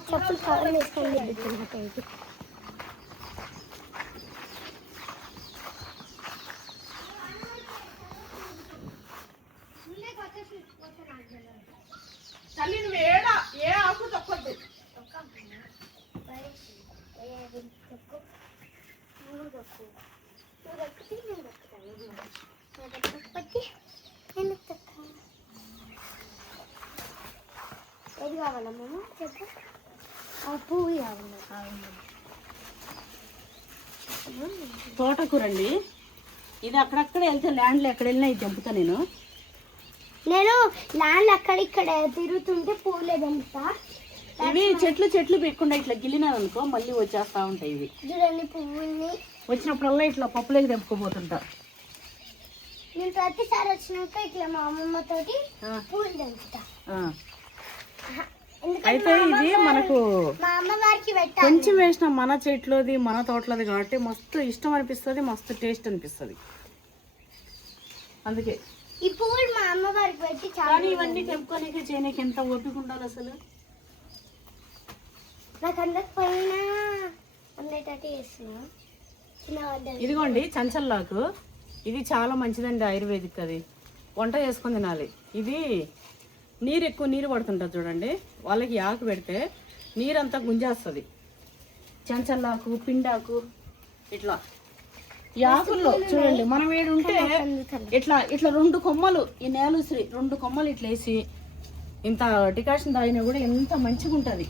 చెప్పులు కవర్ వేసుకోండి. తల్లి నువ్వు ఏ ఆకు తప్పద్దు. ఏది కావాలమ్మా చెప్పు. పువ్వు కావాలి. తోటకూరండి. ఇది అక్కడక్కడ వెళ్తే ల్యాండ్లో ఎక్కడ వెళ్ళినా ఇది తెంపుతా నేను. ల్యాండ్ అక్కడిక్కడ తిరుగుతుంటే పువ్వులే తెంపుతా. ఇవి చెట్లు పెట్టుకుండా ఇట్లా గిల్లినారు అనుకో మళ్ళీ వచ్చేస్తా ఉంటాయి. ఇవి చూడండి పువ్వుల్ని వచ్చినప్పుడల్లా ఇట్లా పప్పులోకి తెంపుకోబోతుంటా. నేను ప్రతిసారి వచ్చినాక ఇట్లా మా అమ్మమ్మ తోటి పూలు తెంపుతా. అయితే ఇది మనకు మా అమ్మవారికి పెట్టాలి. కొంచెం వేసిన మన చెట్లోది మన తోటలోది కాబట్టి మస్తు ఇష్టం అనిపిస్తుంది. మస్తు టేస్ట్ అనిపిస్తుంది. అందుకే ఈ పువ్వులు మా అమ్మవారికి పెట్టి కానీ ఇవన్నీ తెంపుకోనికి చేయడానికి ఎంత ఓపిక ఉండాలి అసలు. నాకు అందరికి పైన ఉండేటట్టు చేస్తున్నా. ఇదిగోండి చంచల్లాకు. ఇది చాలా మంచిదండి ఆయుర్వేదిక్. అది వంట చేసుకొని తినాలి. ఇది ఎక్కువ నీరు పడుతుంటుంది చూడండి. వాళ్ళకి ఆకు పెడితే నీరంతా గుంజేస్తుంది. చంచల్లాకు పిండాకు ఇట్లా ఈ ఆకుల్లో చూడండి. మనం ఏడుంటే ఇట్లా 2 కొమ్మలు ఈ నేలుసిరి 2 కొమ్మలు ఇట్లా వేసి ఇంత డికాషన్ తాగినా కూడా ఎంత మంచిగా ఉంటుంది.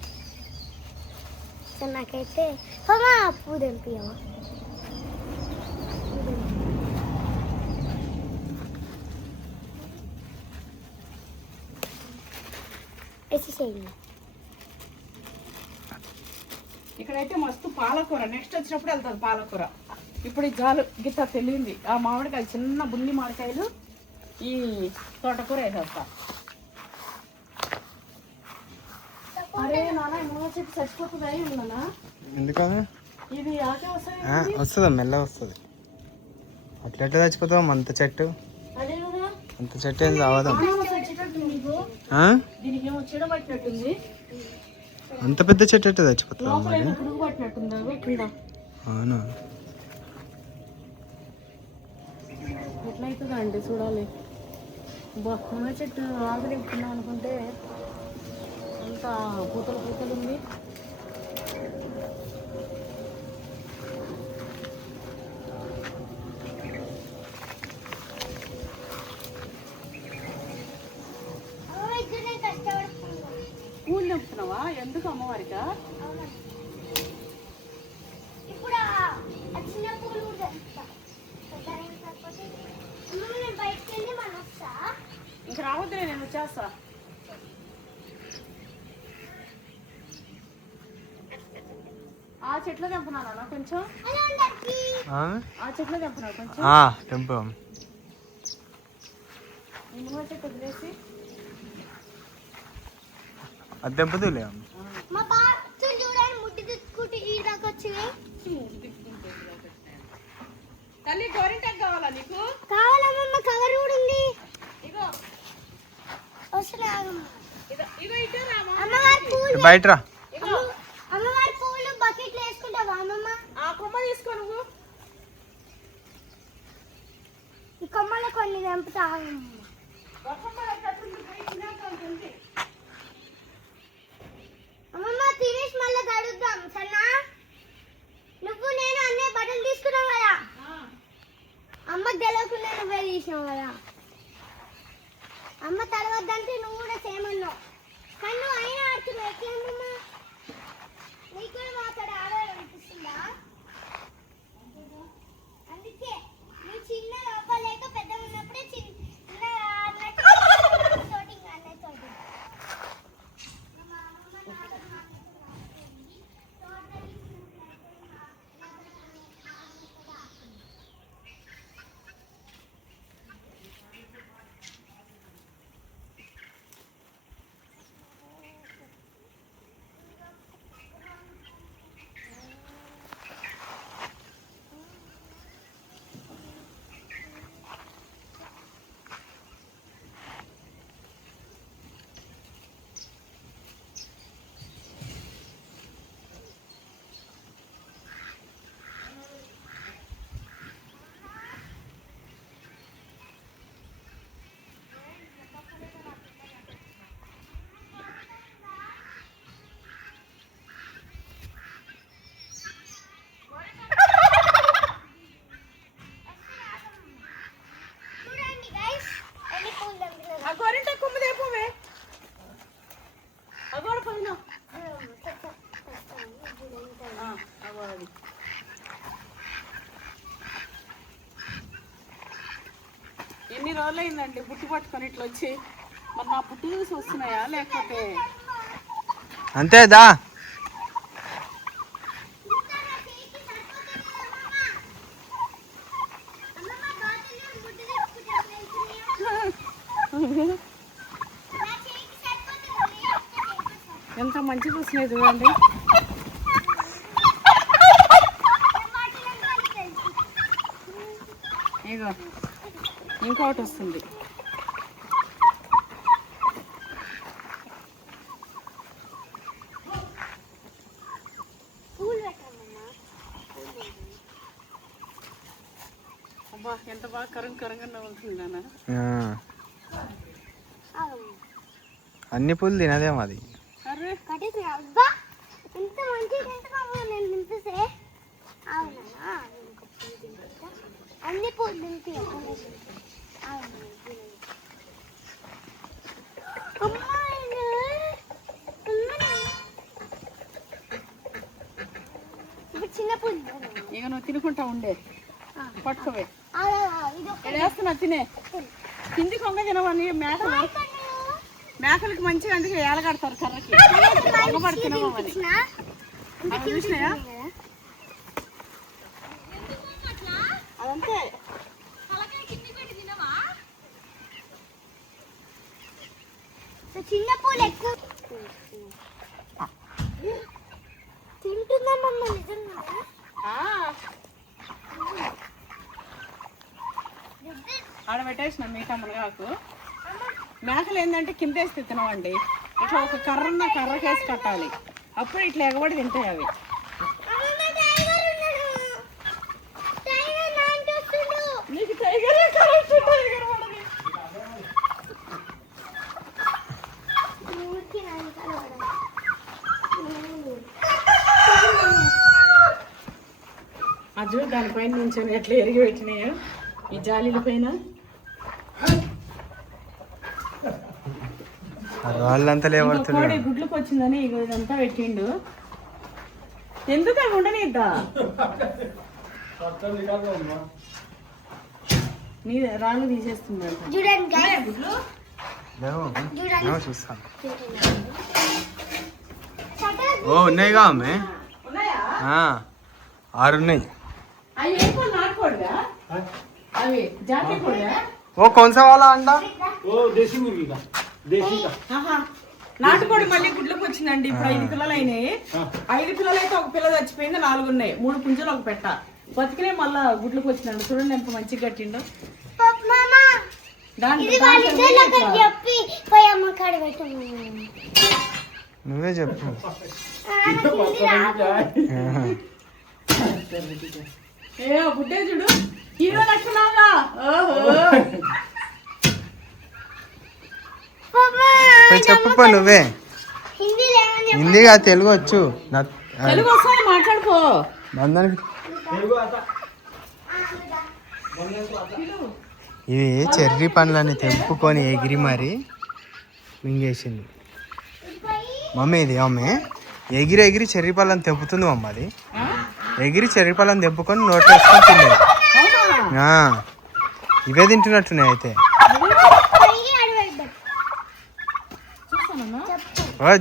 నాకైతే పువ్వు తెంపియమా. వేసేసేయండి. ఇక్కడైతే మస్తు పాలకూర, నెక్స్ట్ వచ్చినప్పుడు వెళ్తుంది పాలకూర. ఇప్పుడు ఈ జాలు గిట్ట తెలియంది. ఆ మామిడికాయలు చిన్న బుల్లి మామిడికాయలు ఈ తోటకూర వేసేస్తా. అరే నాన్న మూల చెట్టు చచ్చిపోతుందా ఏమన్నా? ఎందుకని ఇది ఆకే వస్తాయి. వస్తుందా? మెల్ల వస్తుంది. అట్లా చచ్చిపోతావు అంత చెట్టు? అదే కదా అంత చెట్టు ఏం రావదా? దీనికి ఏమో చెడ పట్టినట్టుంది. అంత పెద్ద చెట్టు ఎట్లా చచ్చిపోతావు? లోపల ఏమో పురుగు పట్టినట్టుందా కింద? అవునా? ఎట్లయితుందా అండి చూడాలి. మునగ చెట్టు ఆకు తింటున్నాం అనుకుంటే అంత పూతలు పూతలు ఉంది. పూలు తెంపుతున్నావా? ఎందుకు అమ్మవారికా? ఇప్పుడు చిన్న పూలు కూడా బయటకు వెళ్ళి మనం వస్తా. ఇంక రావద్దులే, నేను వచ్చేస్తా. ఆ చెట్లు తెంపున్నానా కొంచెం? ఆ చెట్లు తెంపునా కొంచెం? టెంపు నిమ్మ చెట్టు వదిలేసి అది తెంపుతులే. మా బాక్సులు చూడండి ముట్టి తిట్టుకుంటే ఈ దాకా వచ్చినాయి. తల్లి గోరింటాకు కావాలా నీకు? కావాలమ్మమ్మ, కవర్ కూడా ఉంది. ఇగో వస్తున్నా ఇగో ఇటే రామా. అమ్మవారి పూలు, బయట రా. ఇగో అమ్మవారి పూలు బకెట్లో వేసుకుంటావా అమ్మమ్మ? ఆ కొమ్మ తీసుకో నువ్వు. ఈ కొమ్మలో కొన్ని తెంపుతా. అమ్మమ్మ తినేసి మళ్ళీ గడుద్దాం సన్నా. నువ్వు నేను అన్నీ బట్టలు తీసుకున్నాం కదా, అమ్మకి తెలియకుండా నువ్వే తీసినావు కదా. అమ్మ తర్వాత అంటే నువ్వు కూడా సేమ్ అన్నావు, కానీ నువ్వు అయినా ఆడుతున్నావు. ఎట్లమ్మమ్మ నీకు కూడా మాట్లాడి ఆడాలనిపిస్తుందా? అందుకే నువ్వు చిన్న లోపలేక పెద్ద ఉన్నప్పుడే చిన్న తోటి అన్నయ్య తోటి చూడండి గైస్, ఎన్ని పూలు తెంపుతున్నారో. ఆ గోరింటాకు కొమ్మ తెపోవే. అగోడ పైన అగోడది. ఎన్ని రోజులు అయిందండి బుట్టి పట్టుకొని ఇట్లా వచ్చి? మరి నా బుట్టి చూసి వస్తున్నాయా లేకపోతే? అంతేదా? ఎంత మంచిగా వస్తున్నాయి చూడండి. ఇగో ఇంకోటి వస్తుంది. అబ్బా ఎంత బాగా కరంగా ఉంటుంది నాన్న. అన్ని పూలు తినదేమో అది. అరే కట్టేసి అబ్బా ఎంత మంచిగా తింటున్నావు. నేను తింపిస్తే అవునా అన్ని పూలు తింపి ఇప్పుడు చిన్న పూలు ఇక నువ్వు తినుకుంటా ఉండే పట్టుకోవే. ఇది ఇక్కడ వేస్తున్నా తినే. కింది కొంగ తినవని మేకలకి మంచిగా అందుకే ఏలగడతారు కర్రకి. కొంగపడి తినమని. అవి చూసినాయా అదంతే. చిన్న పూలు ఎక్కువ తింటుందమ్మమ్మ నిజంగా. ఆడ పెట్టేసిన మీట మునగాకు. మేకలు ఏంటంటే కిందేసి తినవండి, ఇట్లా ఒక కర్రకేసి కట్టాలి, అప్పుడు ఇట్లా ఎగబడి తింటాయి అవి. నీకు టైగర్ అజు దానిపైన నుంచి ఎట్లా ఎరిగి పెట్టినాయో ఈ జాలీల పైన. వాళ్ళంతా లేవడుతున్నారు. కోడి గుడ్లకు వచ్చిందని ఇదంతా పెట్టిండు. ఎందుకు అవి ఉండనిద్దా నీ రాళ్ళు తీసేస్తున్నాడు. చూడండి guys. చూస్తాను. ఓ ఉన్నాయిగా అమ్మే, 6 ఉన్నాయి. అవి ఏ కోడి? నాటుకోడిగా అవి జాతి కోడిగా? ఓ కౌన్సా వాలా అండా? నాటుకోడి మళ్ళీ గుడ్లకు వచ్చిందండి. ఇప్పుడు 5 పిల్లలు అయినాయి. 5 పిల్లలు అయితే ఒక పిల్ల చచ్చిపోయింది, 4 ఉన్నాయి. 3 పుంజలు ఒక పెట్ట బతికినే మళ్ళా గుడ్లకు వచ్చిందండి. చూడండి ఎంత మంచిగా కట్టిండో. నువ్వే చెప్పు. ఏ బుడ్డే చూడు, హీరో లక్షణంగా. చెప్పు నువ్వే. హిందీగా తెలుగు వచ్చు. తెలుగు వస్తాయి మాట్లాడుకో. ఇవి చెర్రీ పండ్లని తెంపుకొని ఎగిరి మరి మింగేసింది మమ్మీ. ఇది మమ్మీ ఎగిరి చెర్రీ పళ్ళని తెంపుతుంది మమ్మ. అది ఎగిరి చెర్రీ పళ్ళని తెంపుకొని నోట్లో వేసుకొని తినేది. ఇవే తింటున్నట్టున్నాయి అయితే.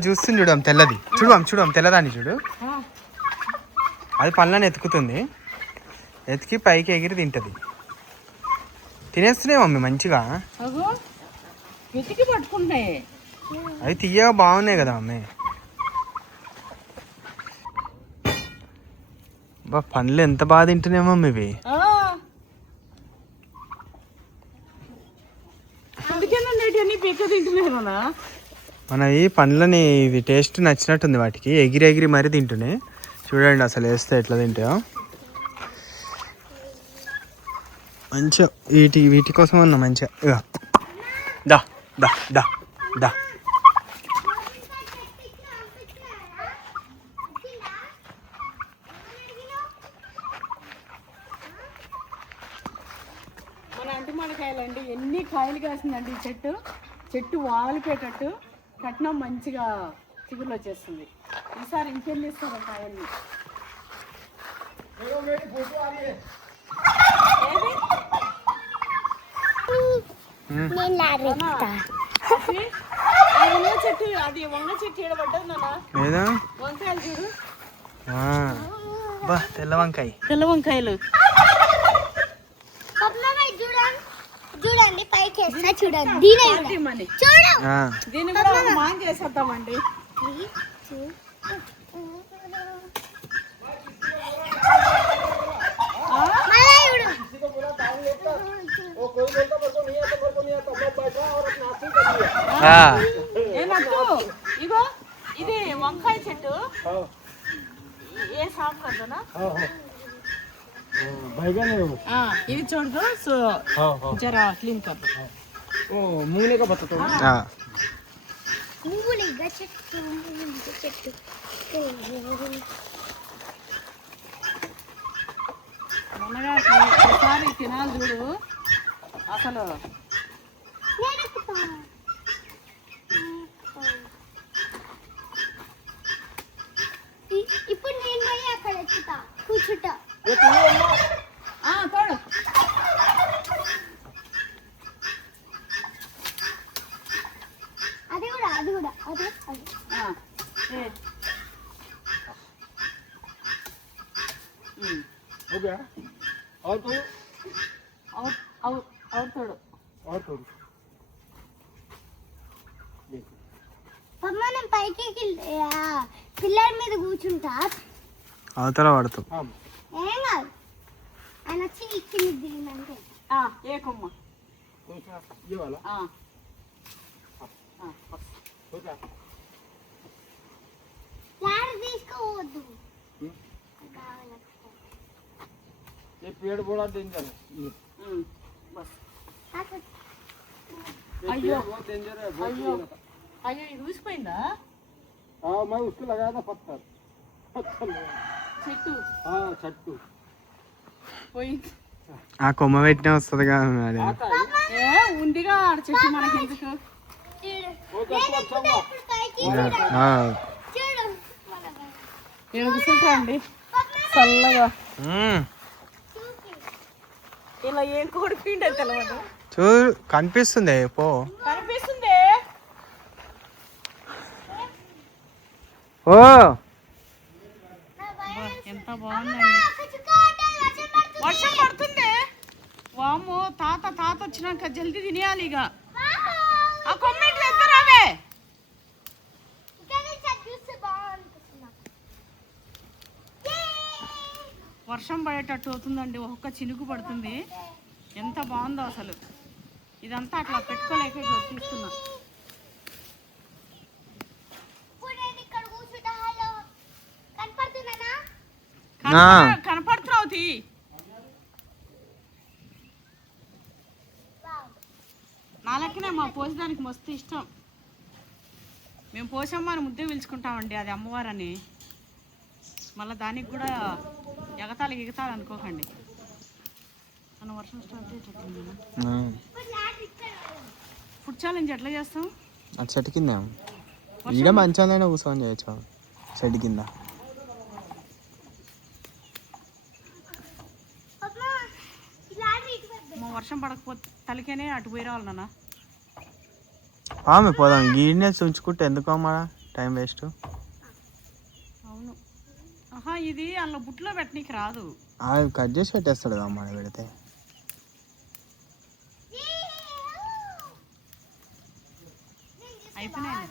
చూస్తుంది చూడు తెల్లది. చూడు తెల్లదాన్ని చూడు. అది పళ్ళని ఎత్తుకుతుంది, ఎతికి పైకి ఎగిరి తింటది. తినేస్తున్నాయి మమ్మీ మంచిగా. వెతికి పట్టుకుంటున్నాయి. అవి తీయగా బాగున్నాయి కదా మమ్మీ. బా పండ్లు ఎంత బాగా తింటున్నాయి మమ్మీ ఇవి. మనవి పండ్లని ఇవి టేస్ట్ నచ్చినట్టుంది వాటికి. ఎగిరి మరీ తింటున్నాయి. చూడండి అసలు వేస్తే ఎట్లా తింటాయో. మంచిగా వీటి కోసం అన్నా మంచిగా. దా దా దా దా. మన అంటిమాడకాయలండి ఎన్ని కాయలు కాసిందండి ఈ చెట్టు వాలిపోయేటట్టు కట్నం మంచిగా చిగురులు వచ్చేస్తుంది. ఈసారి ఇంకెళ్ళి ఇస్తారు కాయల్ని. చెట్టు అది వంగ చెట్టు ఏడబడ్డది నాన్న. వంకాయలు చూడు. తెల్ల వంకాయలు చూడండి పైకి చూడండి. దీన్ని కూడా మాన్ చేసేద్దామండి. ఇగో ఇది వంకాయ చెట్టు. ఏ సాగు కదనా ఇది చూడదు. సో జరా క్లీన్ కర్ మూనే का बता तो మూలిగా చెట్టు ఒకసారి తినాలి చూడు అసలు. ఇప్పుడు నేను పోయి అక్కడ ఎక్కుతా కూర్చుంటా. తోడు అది కూడా हो गया और कोई అవుతాడు और थोड़ी మనం పైకి పిల్లర్ మీద కూర్చుంటా అవతల పడతాం. हाँ ఏం కాదు ఆయన వచ్చి కింద దిగిందంటే ఏ కొమ్మ कौन सा ये वाला हो गया లారీ తీసుకోవద్దు ये पेड़ बड़ा डेंजर है బస్ ये पेड़ बहुत डेंजर है बहुत అయ్యో डेंजर है। అయ్యో ఇది ఊసిపోయిందా हाँ मैं उसको लगाया था पत्थर पत्थर लगाया। చెట్టు हाँ छट्टू పోయింది. ఆ కొమ్మ పెట్టినా వస్తుంది కదా మరి. आता है ఏ ఉందిగా ఆడ చెట్టు మనకి ఎందుకు. वो तो अच्छा हुआ పైకి ఆ. చూడు నేను కూర్చుంటా అండి చల్లగా. మ్మ్. ఇలా ఏం కోడిపిండే తెలియదు. చూడు కనిపిస్తుంది పో. కనిపిస్తుంది. ఓ ఎంత బాగుందండి. వర్షం పడుతుంది. వామ్మో తాత వచ్చినాక జల్దీ తినేయాలి ఇక. ఆ కొమ్మిటి తెద్దరావే. వర్షం పడేటట్టు అవుతుందండి. ఒక్కొక్క చినుకు పడుతుంది. ఎంత బాగుందో అసలు. ఇదంతా అట్లా పెట్టుకోలేక ఇట్లా తీసుకున్నా. కనపడుతున్నావు తీ. నా లెక్కనే మా పోసేదానికి మస్తు ఇష్టం. మేము పోసమ్మని ముద్దే పిలుచుకుంటామండి, అది అమ్మవారని. మళ్ళీ దానికి కూడా ఎగతాళి అనుకోకండి. మన వర్షం స్టార్ట్ చేసేటట్టుంది. ఫుడ్ ఛాలెంజ్ ఎట్లా చేస్తాం? ఆ చెట్టు కింద ఈడ మంచిగా కూర్చొని చేయొచ్చు చెట్టు కింద. మా వర్షం పడకపోతే తలికేనే అటు పోయి రావాలి నాన్న. ఆమె పోదాం. గీడనే ఉంచుకుంటే ఎందుకు అమ్మా టైం వేస్ట్. అవును. ఆహా ఇది అందులో బుట్లో పెట్టనీకి రాదు. కట్ చేసి పెట్టేస్తాడు కదా అమ్మ పెడితే. అయిపోయినాయి.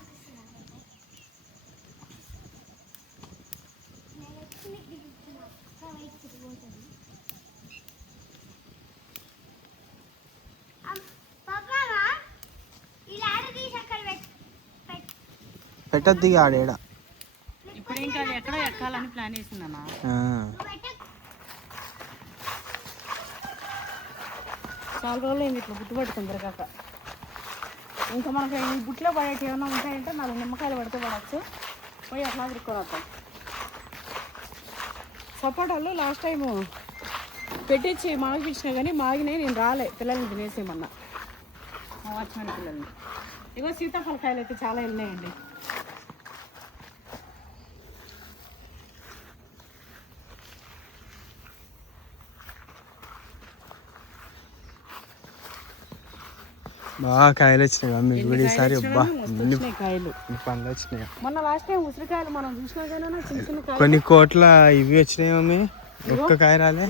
పెట్టద్ది ఆడేడ. ఇప్పుడు ఇంకా అది ఎక్కడో ఎక్కాలని ప్లాన్ వేసిందన్నా. చాలా రోజులు అయింది ఇట్లా బుట్టు పట్టుకుందరు కాక. ఇంకా మనకి ఈ బుట్లో పడేటి ఏమైనా ఉంటాయంటే 4 నిమ్మకాయలు పడితే పడవచ్చు. పోయి అట్లా తిరుక్కోవద్దాం. సపోటాలు లాస్ట్ టైము పెట్టించి మాగిపించినా కానీ మాగినాయి. నేను రాలే, పిల్లల్ని తినేసేయమన్నా మా వాచ్మెన్ పిల్లల్ని. ఇగో సీతాఫలకాయలు అయితే చాలా వెళ్ళినాయండి. బాగా కాయలు వచ్చినాయి మీకు కూడా ఈసారి. కాయలు పండ్లు వచ్చినాయి. మొన్న లాస్ట్ టైం ఉసిరికాయలు మనం చూసినా కానీ చిన్న చిన్న కాయలు కొన్ని కోట్ల ఇవి వచ్చినాయి మమ్మీ. ఒక్క కాయ రాలే.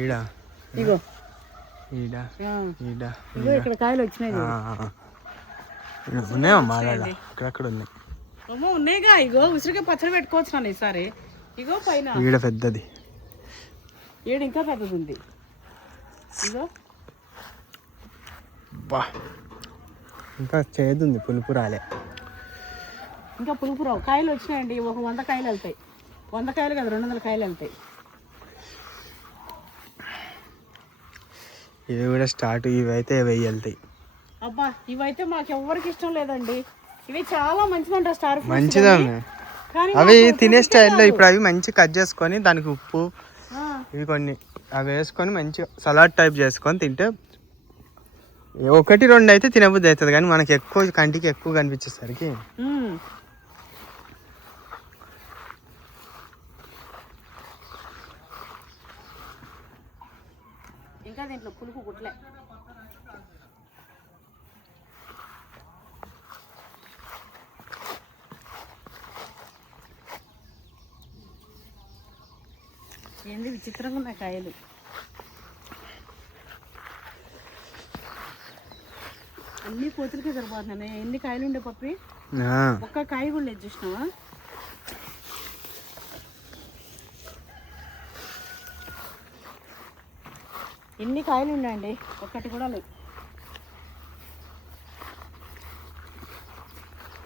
ఈడ ఇగో ఈడ ఈడ ఇక్కడ కాయలు వచ్చినాయి. ఉన్నాయమ్మా అక్కడక్కడ ఉన్నాయి. అమ్మో ఉన్నాయిగా. ఇగో ఉసిరికాయ పచ్చడి పెట్టుకోవచ్చు నాన్న ఈసారి. ఇగో పైన ఈడ పెద్దది, ఈడ ఇంకా పెద్దది ఉంది. ఇగో బా ఇంకా చేదుంది, పులుపు రాలే. ఇంకా పులుపు రావు. కాయలు వచ్చినాయండి. ఒక 100 కాయలు వెళ్తాయి. 100 కాయలు కదా, 200 కాయలు వెళ్తాయి. ఇవి కూడా స్టార్ట్. ఇవైతే 1000 వెళ్తాయి. అబ్బా ఇవైతే మాకు ఎవరికి ఇష్టం లేదండి. ఇవి చాలా మంచిదంట స్టార్ ఫ్రూట్స్. మంచిదా అవి తినే స్టైల్లో. ఇప్పుడు అవి మంచి కట్ చేసుకొని దానికి ఉప్పు ఇవి కొన్ని అవి వేసుకొని మంచిగా సలాడ్ టైప్ చేసుకొని తింటే 1-2 అయితే తినబుద్ధి అవుతుంది. కానీ మనకి ఎక్కువ కంటికి ఎక్కువ కనిపించేసరికి ఇంకా దీంట్లో పులుపు గుట్లే. ఏంది విచిత్రంగా ఉన్నాయి కాయలు. అన్ని కోతులకే సరిపోతున్నాయి. ఎన్ని కాయలు ఉండే పప్పి, ఒక్క కాయ కూడా లేదు చూసినావా? ఎన్ని కాయలు ఉండండి, ఒక్కటి కూడా లేవు.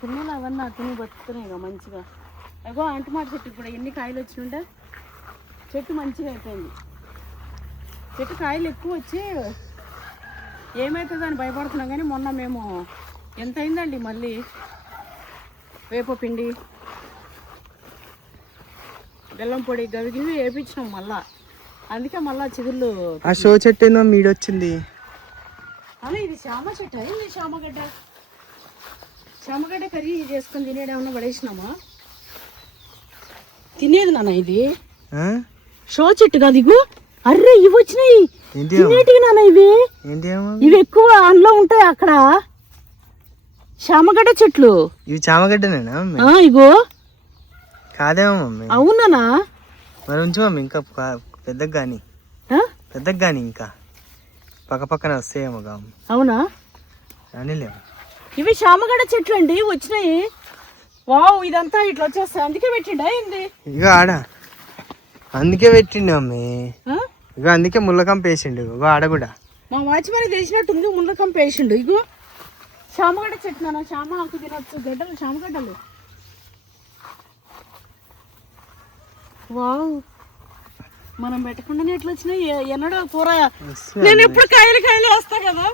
పిల్లలు అవన్నీ తిని బతుకుతున్నాయి ఇక మంచిగా. అగో అంటుమాట చెట్టు కూడా ఎన్ని కాయలు వచ్చినుంటే చెట్టు మంచిగా అయిపోయింది. చెట్టు కాయలు ఎక్కువ వచ్చి ఏమవుతుందని భయపడుతున్నాం. కానీ మొన్న మేము ఎంత అయిందండి మళ్ళీ వేపపిండి, బెల్లం పొడి గవి వేపించినాం మళ్ళా. అందుకే మళ్ళా చిగుళ్ళు. ఆ షో చెట్టు ఏందో మీడొచ్చింది. అలా ఇది శామ చెట్టు. ఇది శామగడ్డ. శామగడ్డ కర్రీ చేసుకొని తినేడేమన్నా పడేసినామా? తినేది నాన్న ఇది. షో చెట్టు కాదు ఇగో. అర్రే ఇవి వచ్చినాయి తినేటివి నాన్న ఇవి. ఇవి ఎక్కువ అందులో ఉంటాయి అక్కడ శామగడ్డ చెట్లు. ఇవి చామగడ్డనేనా? ఇగో కాదేమో మమ్మీ. అవునా? మరి ఉంచు మమ్మీ, ఇంకా పెద్దగా కానీ పెద్దగా కానీ ఇంకా పక్క పక్కన వస్తాయేమో గాము. అవునా? రానిలేము. ఇవి శామగడ్డ చెట్లు అండి వచ్చినాయి. వావ్, ఇదంతా ఇట్లా వచ్చేస్తాయి. అందుకే పెట్టిండా ఏంది? ఇక ఆడ అందుకే పెట్టిండు మమ్మీ. ఇక అందుకే ముళ్ళకంప వేసిండు. ఇగో ఆడ కూడా మా వాచ్మని తెలిసినట్టుంది. ముళ్ళకంప వేసిండు. ఇగో శామగడ్డ చెట్టు నాన్న. శామ ఆకు తినొచ్చు. గడ్డలు శామగడ్డలు. వావ్, మనం పెట్టకుండానే ఎట్లా వచ్చినాయి. ఎన్నడో కూర నేను ఎప్పుడు కాయలు కాయలు వస్తా కదా,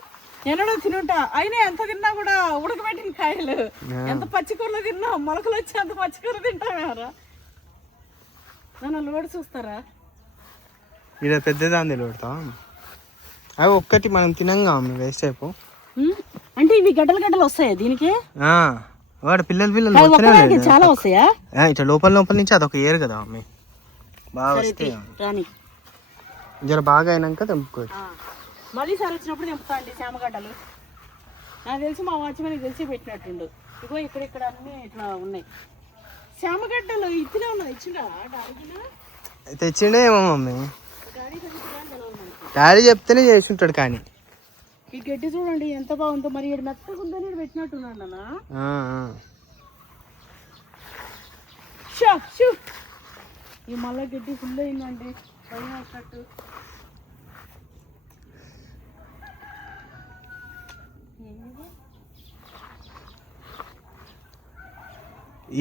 ఎన్నడో తినుంటా. అయినా ఎంత తిన్నా కూడా ఉడకబెట్టిన కాయలు. ఎంత పచ్చికూరలు తిన్నా మొలకలు వచ్చి అంత పచ్చికూర తింటామేమరా. నన్ను లోడు చూస్తారా? ఇక్కడ పెద్దదాన్ని లోడతాం. అవి ఒక్కటి మనం తినంగా వేస్ట్ అయిపో. అంటే ఇవి గడ్డలు గడ్డలు వస్తాయా దీనికి? వాడు పిల్లలు చాలా వస్తాయా? ఇట్లా లోపల నుంచి అదొక ఏరు కదా మమ్మీ. బాగా వస్తాయి. రాని జర బాగా అయినాక తెంపుకోవచ్చు. మళ్ళీ సార్ వచ్చినప్పుడు తెంపుతా అండి శామగడ్డలు. నాకు తెలిసి మా వాచ్మని తెలిసి పెట్టినట్టుండు. ఇగో ఇక్కడ అన్ని ఇట్లా ఉన్నాయి శామగడ్డలు. ఇచ్చినే ఉన్నాయి. ఇచ్చిండా డాడీనా? తెచ్చిండే ఏమో మమ్మీ. డాడీ చెప్తేనే చేసుంటాడు. కానీ ఈ గడ్డి చూడండి ఎంత బాగుందో. మరి ఇక్కడ మెత్తగా ఉందని పెట్టినట్టున్నాడు నాన్న. ఈ మళ్ళా గడ్డి ఫుల్ అయిందండి. భయం వచ్చినట్టు.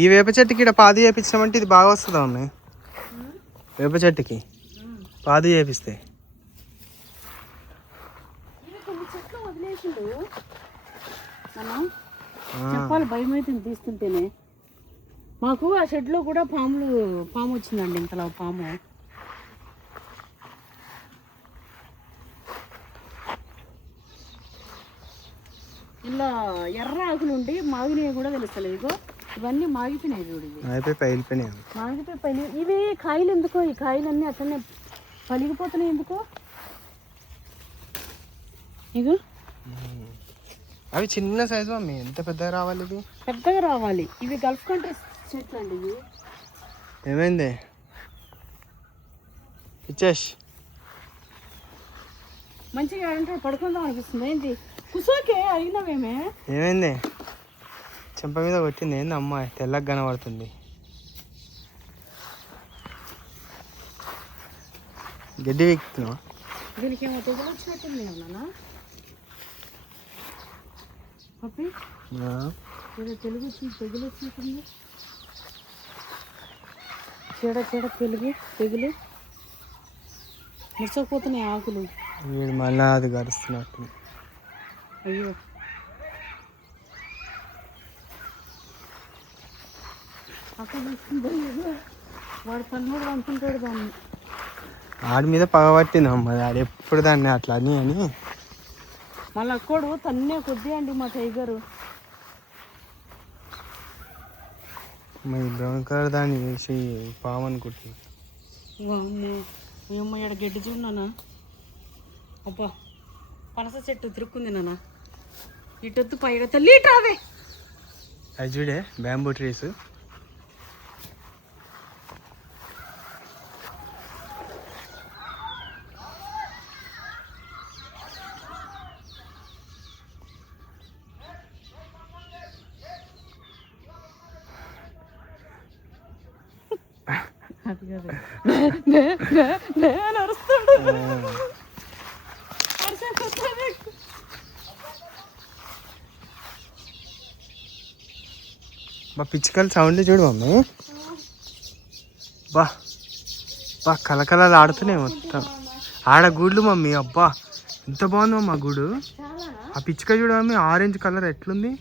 ఈ వేప చెట్టుకి ఇక్కడ పాదు చేపించామంటే ఇది బాగా వస్తుందా మమ్మీ? వేప చెట్టుకి పాదు చేపిస్తే. చెప్పాలి, భయం అయితే తీస్తుంటేనే. మాకు ఆ షెడ్లో కూడా పాము వచ్చిందండి. ఇంతలా పాము. ఇలా ఎర్ర ఆకులు ఉండి మాగినవి కూడా తెలుస్తలేదు. ఇగో ఇవన్నీ మాగిపోయినాయి చూడు. మాగిపోయి ఇవి కాయలు ఎందుకో. ఈ కాయలు అన్నీ అట్లనే పలిగిపోతున్నాయి ఎందుకో. ఇగో అవి చిన్న సైజు మమ్మీ. ఎంత పెద్దగా రావాలి? ఇది పెద్దగా రావాలి. ఇవి గల్ఫ్ కంట్రీస్ చెట్లు అండి. ఇవి ఏమైంది పిచ్చేష్? మంచిగా అంటే పడుకుందాం అనిపిస్తుంది. ఏంటి కుసోకే అయినవేమే? ఏమైంది? చెంప మీద కొట్టింది ఏంది అమ్మాయి? తెల్లగా కనబడుతుంది. గడ్డి వీక్తున్నావా? దీనికి ఏమో తెగులు వచ్చినట్టుంది ఏమన్నా పప్పి. ఏదో తెలుగు వచ్చింది. తెగులు వచ్చినట్టుంది. తెగులు ముసకపోతున్నాయి ఆకులు. వీడు మళ్ళా అది గడుస్తున్నట్టు. అయ్యో, అక్కడ వాడు పన్ను కూడా అనుకుంటాడు దాన్ని. ఆడి మీద పగబట్టింది అమ్మ. ఆడు ఎప్పుడు దాన్ని అట్లా అని మళ్ళీ అక్కడు తన్నే కొద్ది అండి మా టైగరు. మీ బ్రౌన్ కలర్ దాన్ని వేసి పాము అనుకుంటుంది. ఏమో ఇక్కడ గడ్డి చూడనా. అబ్బా, పనస చెట్టు తిరుక్కుంది నాన్న. ఇటొద్దు పైగా తల్లి రావే. అది చూడే బ్యాంబూ ట్రీస్. అది కాదు అని అరుస్తాడు. బా పిచ్చుకల సౌండ్ చూడు మమ్మీ. బా బా కలకలలు ఆడుతున్నాయి మొత్తం. ఆడ గూళ్ళు మమ్మీ. అబ్బా ఎంత బాగుంది మమ్మీ ఆ గూడు. ఆ పిచ్చుక చూడు మమ్మీ, ఆరెంజ్ కలర్ ఎట్లుంది.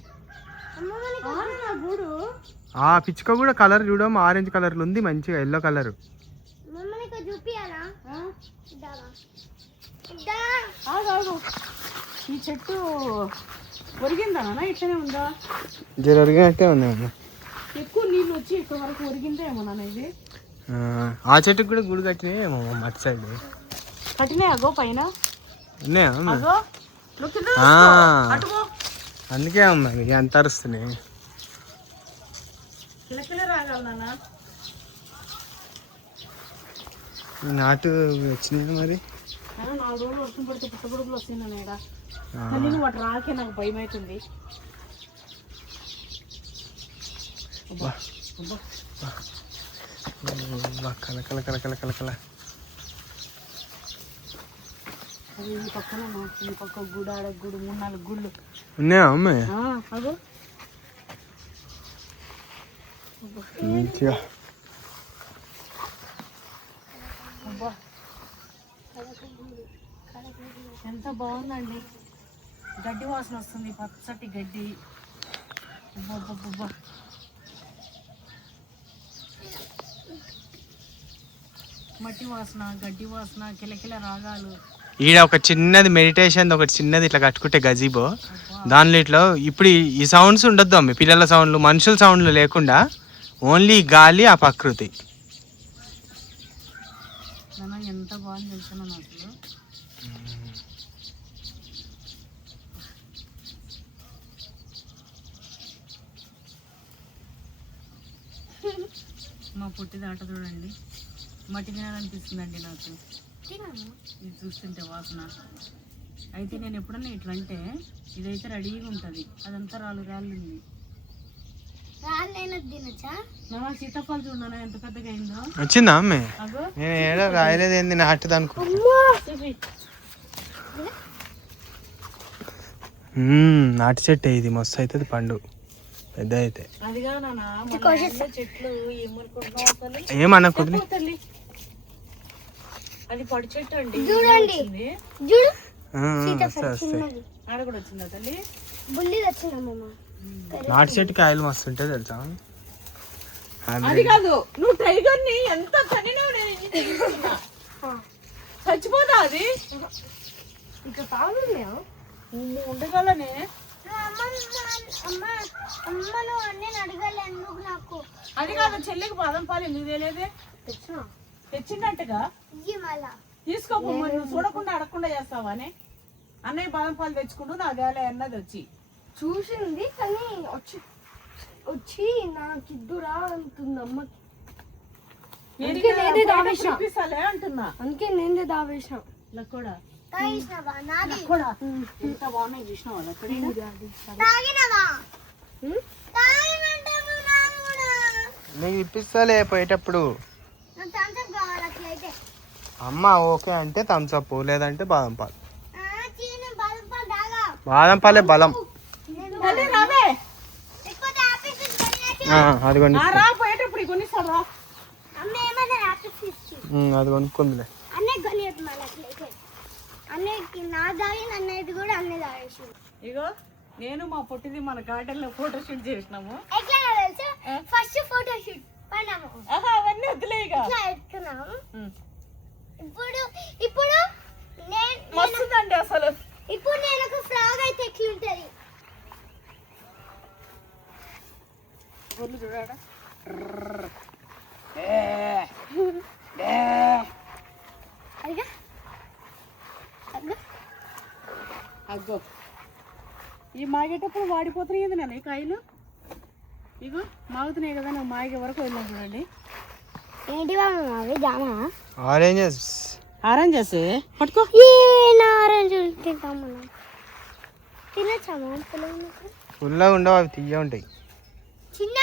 ఆ పిచ్చుక కూడా కలర్ చూడమ్మా, ఆరెంజ్ కలర్లో ఉంది మంచిగా, ఎల్లో కలర్. ఈ చెట్టు ఒరిగిందా ఇట్లనే ఉందా? జర ఒరిగినట్టే ఉంది మమ్మీ. ఎక్కువ నీళ్ళు వచ్చి ఇక్కడ వరకు ఒరిగిందే ఏమో నాన్న ఇది. ఆ చెట్టుకు కూడా గుడి కట్టినాయి ఏమో అటు సైడ్. కట్టినాయి అగో పైన ఉన్నాయా మమ్మీ? అగో look at this. అటు పో. అందుకే అమ్మా ఎంత అరుస్తున్నాయి. కిలకిల రాగాలి నాన్న. నాటు వచ్చినాయి మరి. 4 రోజులు వర్షం పడితే పుట్టగొడుగులు వస్తాయి నాన్న ఈడ. కానీ నువ్వు అటు రాకే నాకు భయం అవుతుంది. కలకల కలకల కలకల. అది ఈ పక్కన ఈ పక్క గుడి ఆడ గుడి 3-4 గుళ్ళు ఉన్నాయా అమ్మాయి? అగో మంచిగా. ఎంత బాగుందండి. గడ్డి వాసన వస్తుంది, పచ్చటి గడ్డి. మట్టి వాసన, గడ్డి వాసన, కిలకిల రాగాలు. ఈడ ఒక చిన్నది మెడిటేషన్ ఒకటి చిన్నది ఇట్లా కట్టుకుంటే గజీబో, దానిలో ఇట్లా ఇప్పుడు ఈ సౌండ్స్ ఉండొద్దు అమ్మ, పిల్లల సౌండ్లు మనుషుల సౌండ్లు లేకుండా ఓన్లీ గాలి ఆ ప్రకృతి. ఎంత బాగుంది తెలుసున్నాను అసలు. మా పుట్టిది ఆట చూడండి, మట్టి తినాలనిపిస్తుందండి నాకు ఇది చూస్తుంటే వాసన. అయితే నేను ఎప్పుడన్నా ఇట్లా అంటే ఇదైతే రెడీగా ఉంటుంది, అదంతా రాళ్ళు ఉంది. నా సీతాఫలం చూడనా ఎంత పెద్దగా అయిందో. వచ్చిందా అమ్మే? అగో నేను ఏడా రాయలేదు ఏంది నాటుది అనుకో. నాటు చెట్టు ఇది మస్తు అవుతుంది పండు పెద్ద అయితే. అది కాదు నాన్న, చెట్లు ఏమనుకుంటున్నావు అసలు? ఏమన్నా కుదిరి తల్లి అది పడి చెట్టు అండి. చూడండి ఆడ కూడా వచ్చిందా తల్లి? నాటు చెట్టు కాయలు మస్తు ఉంటాయి తెలుసా. అది కాదు, నువ్వు టైగర్ ని ఎంత తనినావు, చచ్చిపోతా అది ఇక తాగులే ఉండగలనే. అది కాదు, చెల్లికి బాదం పాలు ఎందుకు తెలియదే? తెచ్చిందంటగా తీసుకోపో. నువ్వు చూడకుండా అడగకుండా చేస్తావానే? అన్నయ్య బాదం పాలు తెచ్చుకుంటూ నా గాలి అన్నది వచ్చి చూసింది, కానీ వచ్చి నాకు ఇద్దురా అంటుంది అమ్మ. చూపిస్తాలే అంటున్నా, అందుకే నేనే దావేసిన. ఇలా కూడా కూడా ఎంత బాగున్నాయి చూసినావా? నీకు ఇప్పిస్తాలే పోయేటప్పుడు. అమ్మ ఓకే అంటే థమ్స్అప్, లేదంటే బాదం పాలు. బాదం పాలే బలం. అది కొని పోయేటప్పుడు కొనిస్తారా? అది కొనుక్కుందిలే. ఇగో నేను మా పొట్టిది మన గార్డెన్ లో ఫోటో షూట్ చేసినాము. ఫస్ట్ ఫోటో షూట్ అవన్నీ వద్దులే ఇక. ఇప్పుడు మస్తుందండి అసలు. ఇప్పుడు నేను ఒక ఫ్లాగ్ అయితే ఎట్లుంటది చూడాడా? అగ్గో ఈ మాగేటప్పుడు వాడిపోతున్నాయి నేను కాయలు. ఇగో మాగుతున్నాయి కదా, నువ్వు మాగే వరకు వెళ్ళాను చూడండి. ఏంటి అవి జామా? ఆరెంజెస్. ఆరెంజెస్ పట్టుకో. ఆరెంజ్ తింటాము, తినచ్చామా? పుల్లగా ఉండవు, అవి తీయ ఉంటాయి. చిన్న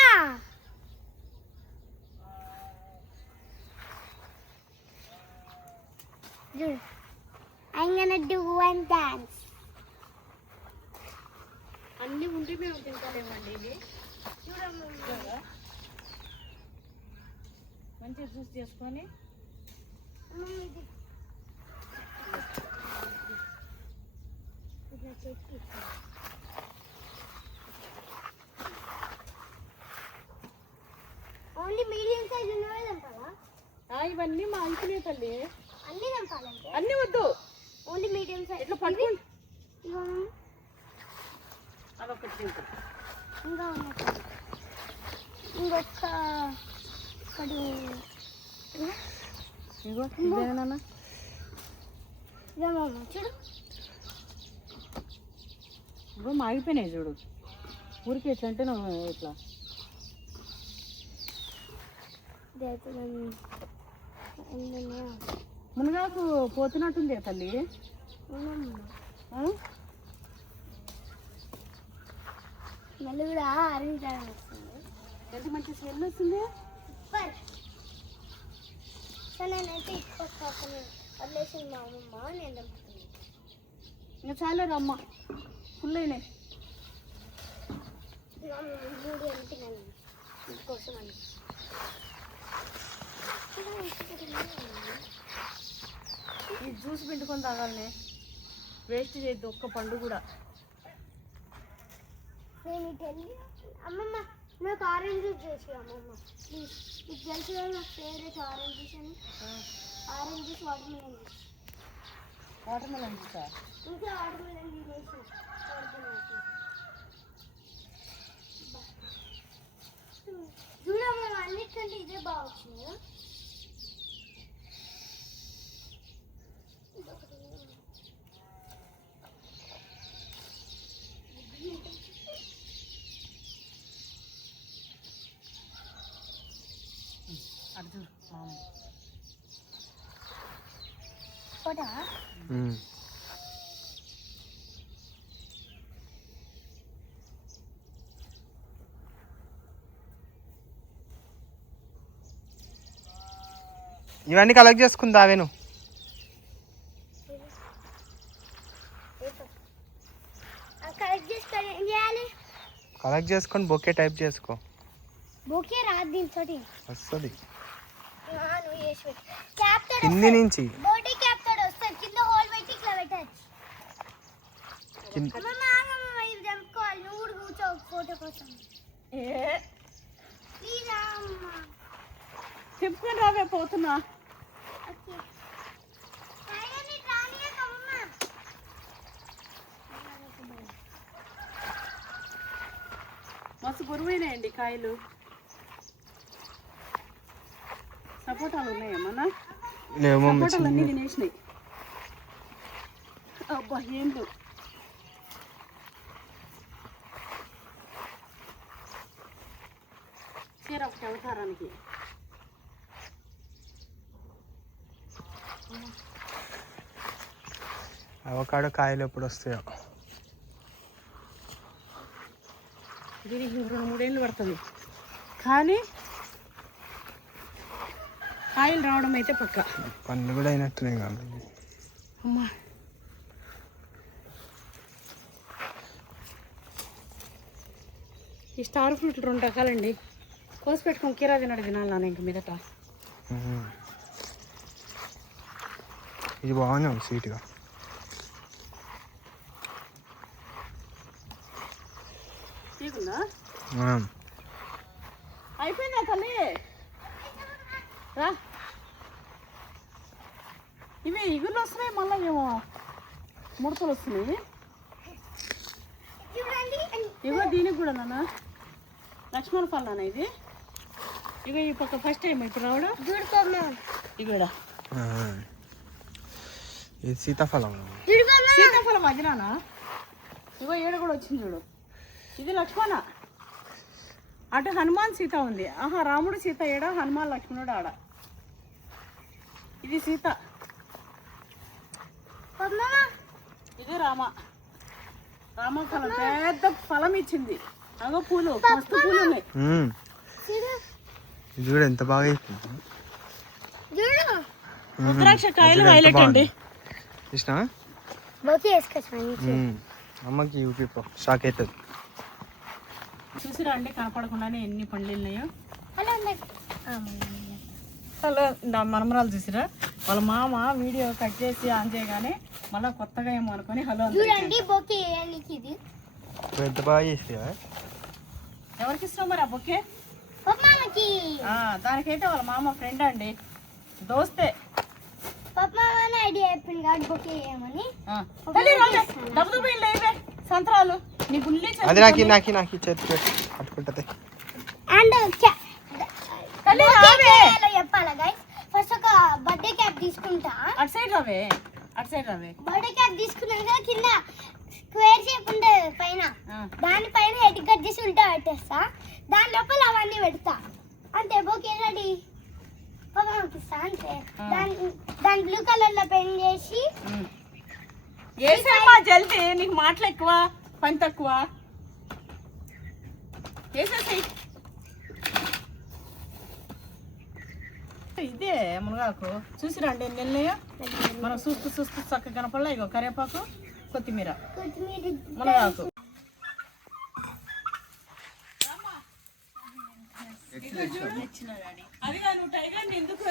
చూడు I'm gonna do one dance. అన్ని ఉండి మేము తింటాలేమండి ఇవి. మంచిగా జ్యూస్ చేసుకొని ఓన్లీ మీడియం సైజ్ ఉన్నవే తెంపాలా? ఇవన్నీ మా అయిపోయినాయి తల్లి. అన్నీ తెంపాలంటే అన్ని వద్దు, ఓన్లీ మీడియం సైజ్. ఇట్లా పట్టుకోండి. ఇగో అదొకటి తింటా. ఇంకా ఉన్నట్టు ఇంకొక ఒకటి ఇగో ఇదేనా ఇదో మామ చూడు. ఇగో మా అయిపోయినాయి చూడు. ఊరికి ఎట్లా అంటే నువ్వు ఇట్లా మునగాకు పోతున్నట్టుంది తల్లి. మళ్ళీ కూడా ఆరెంజ్ వస్తుంది. ఎంత మంచి స్మెల్ వస్తుంది. సూపర్. సో నేనైతే ఎక్కువ వదిలేసింది మా అమ్మమ్మ, నేను తెంపుతున్నాను. ఇంకా చాలా అమ్మ ఫుల్ అయినాయి. మూడు అంటే నేను ఇంకోసం అని ఈ జ్యూస్ పిండుకొని తాగాలనే, వేస్ట్ చేయొద్దు ఒక్క పండు కూడా. నేను ఇటు వెళ్ళి అమ్మమ్మ నాకు ఆరెంజ్ జ్యూస్ చేసి అమ్మమ్మ ప్లీజ్. మీకు తెలుసు కదా నాకు ఫేవరెట్ ఆరెంజ్ జ్యూస్ అని. Orange juice watermelon juice. Watermelon జ్యూసా? ఇంకా వాటర్ మిలన్ జ్యూస్ చూడమ్మ, అన్నిటికంటే ఇదే బాగా వచ్చింది. అర్జున్ ఫోటో ఇవన్నీ కలెక్ట్ చేసుకుందా వేను? కలెక్ట్ చేసుకొని ఏం చేయాలి? కలెక్ట్ చేసుకొని బొకే టైప్ చేసుకో. బొకే రాదు దీంతో. వస్తుంది నువ్వు చేసి పెట్టు. క్యాప్ తోడు కింది నుంచి. బర్త్డే క్యాప్ తోడు వస్తుంది. కింద హోల్ పెట్టి ఇట్లా పెట్టచ్చు. అమ్మమ్మ ఇది తెంపుకోవాలి. నువ్వు కూడా కూర్చో ఫోటో కోసం. ప్లీజ్ అమ్మ. తిప్పుకొని రావే పోతున్నా. ఓకే ఫైనల్లీ రానియా అమ్మమ్మ. మస్తు బరువైనాయండి కాయలు. సపోటాలు ఉన్నాయమ్మా? లేవు సపోటాలు అన్నీ తినేసినాయి. అబ్బా ఏం లేవు. చీర ఒకటి అవతారానికి. అవకాడో కాయలు ఎప్పుడు వస్తాయో. దీనికి 2-3 ఏళ్ళు పడుతుంది, కానీ కాయలు రావడం అయితే పక్క. పండ్లు కూడా అయినట్టున్నాయి కాదు. అమ్మా ఈ స్టార్ ఫ్రూట్లు 2 రకాలండి. కోసి పెట్టుకొని కీరా తినడు తినాలి ఇంక మీదట. ఇది బాగానే ఉంది స్వీట్గా. తీకుందా? ఆ. అయిపోయిందా తల్లి? రా. ఇవి ఇగులు వస్తున్నాయి, మళ్ళీ ఏమో ముడతలు వస్తున్నాయి. ఇగో దీనికి కూడా నాన్న లక్ష్మణ ఫలం నాన్న ఇది. ఇగో ఈ పక్క ఫస్ట్ టైం ఇప్పుడు రావడం. ఇగోడా ఆ. ఇది సీతాఫలం. సీతాఫలం అది నాన్న. ఇగో ఏడ కూడా వచ్చింది చూడు. ఇది లక్ష్మణ. అటు హనుమాన్ సీత ఉంది. ఆహా రాముడు సీత ఏడ, హనుమాన్ లక్ష్మణుడు ఆడ. ఇది సీత, ఇది రామ. రామ ఫలం పెద్ద ఫలం ఇచ్చింది. అగో పూలు, మస్తు పూలు ఉన్నాయి. ఇది కూడా ఎంత బాగా అయిపోయింది. రుద్రాక్ష కాయలు వైలెట్ అండి. చూసినా బొకే వేసుకోవచ్చు. అమ్మకి యూపీ షాక్ అవుతుంది. చూసిరా అండి కనపడకుండానే ఎన్ని పండ్లు వెళ్ళినాయో. హలో హలో నా మనమరాలు చూసిరా, వాళ్ళ మామ వీడియో కట్ చేసి ఆన్ చేయగానే మళ్ళీ కొత్తగా ఏమో అనుకొని హలో అంది. చూడండి బొకే వేయడానికి ఇది ఎంత బాగా చేసి ఎవరికి ఇస్తాం మరి ఆ బొకే? పప్పామకి. దానికైతే వాళ్ళ మామ ఫ్రెండ్ అండి, దోస్తే. పప్పామని ఐడియా చెప్పింది కాబట్టి బొకే వేయమని. డబ్బు లేవే సంతరాలు నీ గుల్లి అది నాకు చేతి పట్టుకుంటది. అండ్ చెప్పాలా గైస్, ఫస్ట్ ఒక బర్త్డే క్యాప్ తీసుకుంటా. అటు సైడ్ రావే, అటు సైడ్ రావే. బర్త్డే క్యాప్ తీసుకున్నాను కదా, కింద స్క్వేర్ షేప్ ఉంటుంది పైన, దానిపైన హెడ్ కట్ చేసి ఉల్టా పెట్టేస్తా, దాని లోపల అవన్నీ పెడతా, అంతే బొకే రెడీ. పంపిస్తా అంతే. దాని బ్లూ కలర్ లో పెయింట్ చేసి వేసేమ్మా జల్దీ, నీకు మాటలు ఎక్కువ పని తక్కువ. వేసేసి ఇదే మునగాకు చూసిరండి ఎన్ని వెళ్ళాయో. మనం చూస్తూ చక్కగా కనపడలే. ఇగో కరివేపాకు, కొత్తిమీర, మునగాకు. అది నువ్వు టైగర్ని ఎందుకు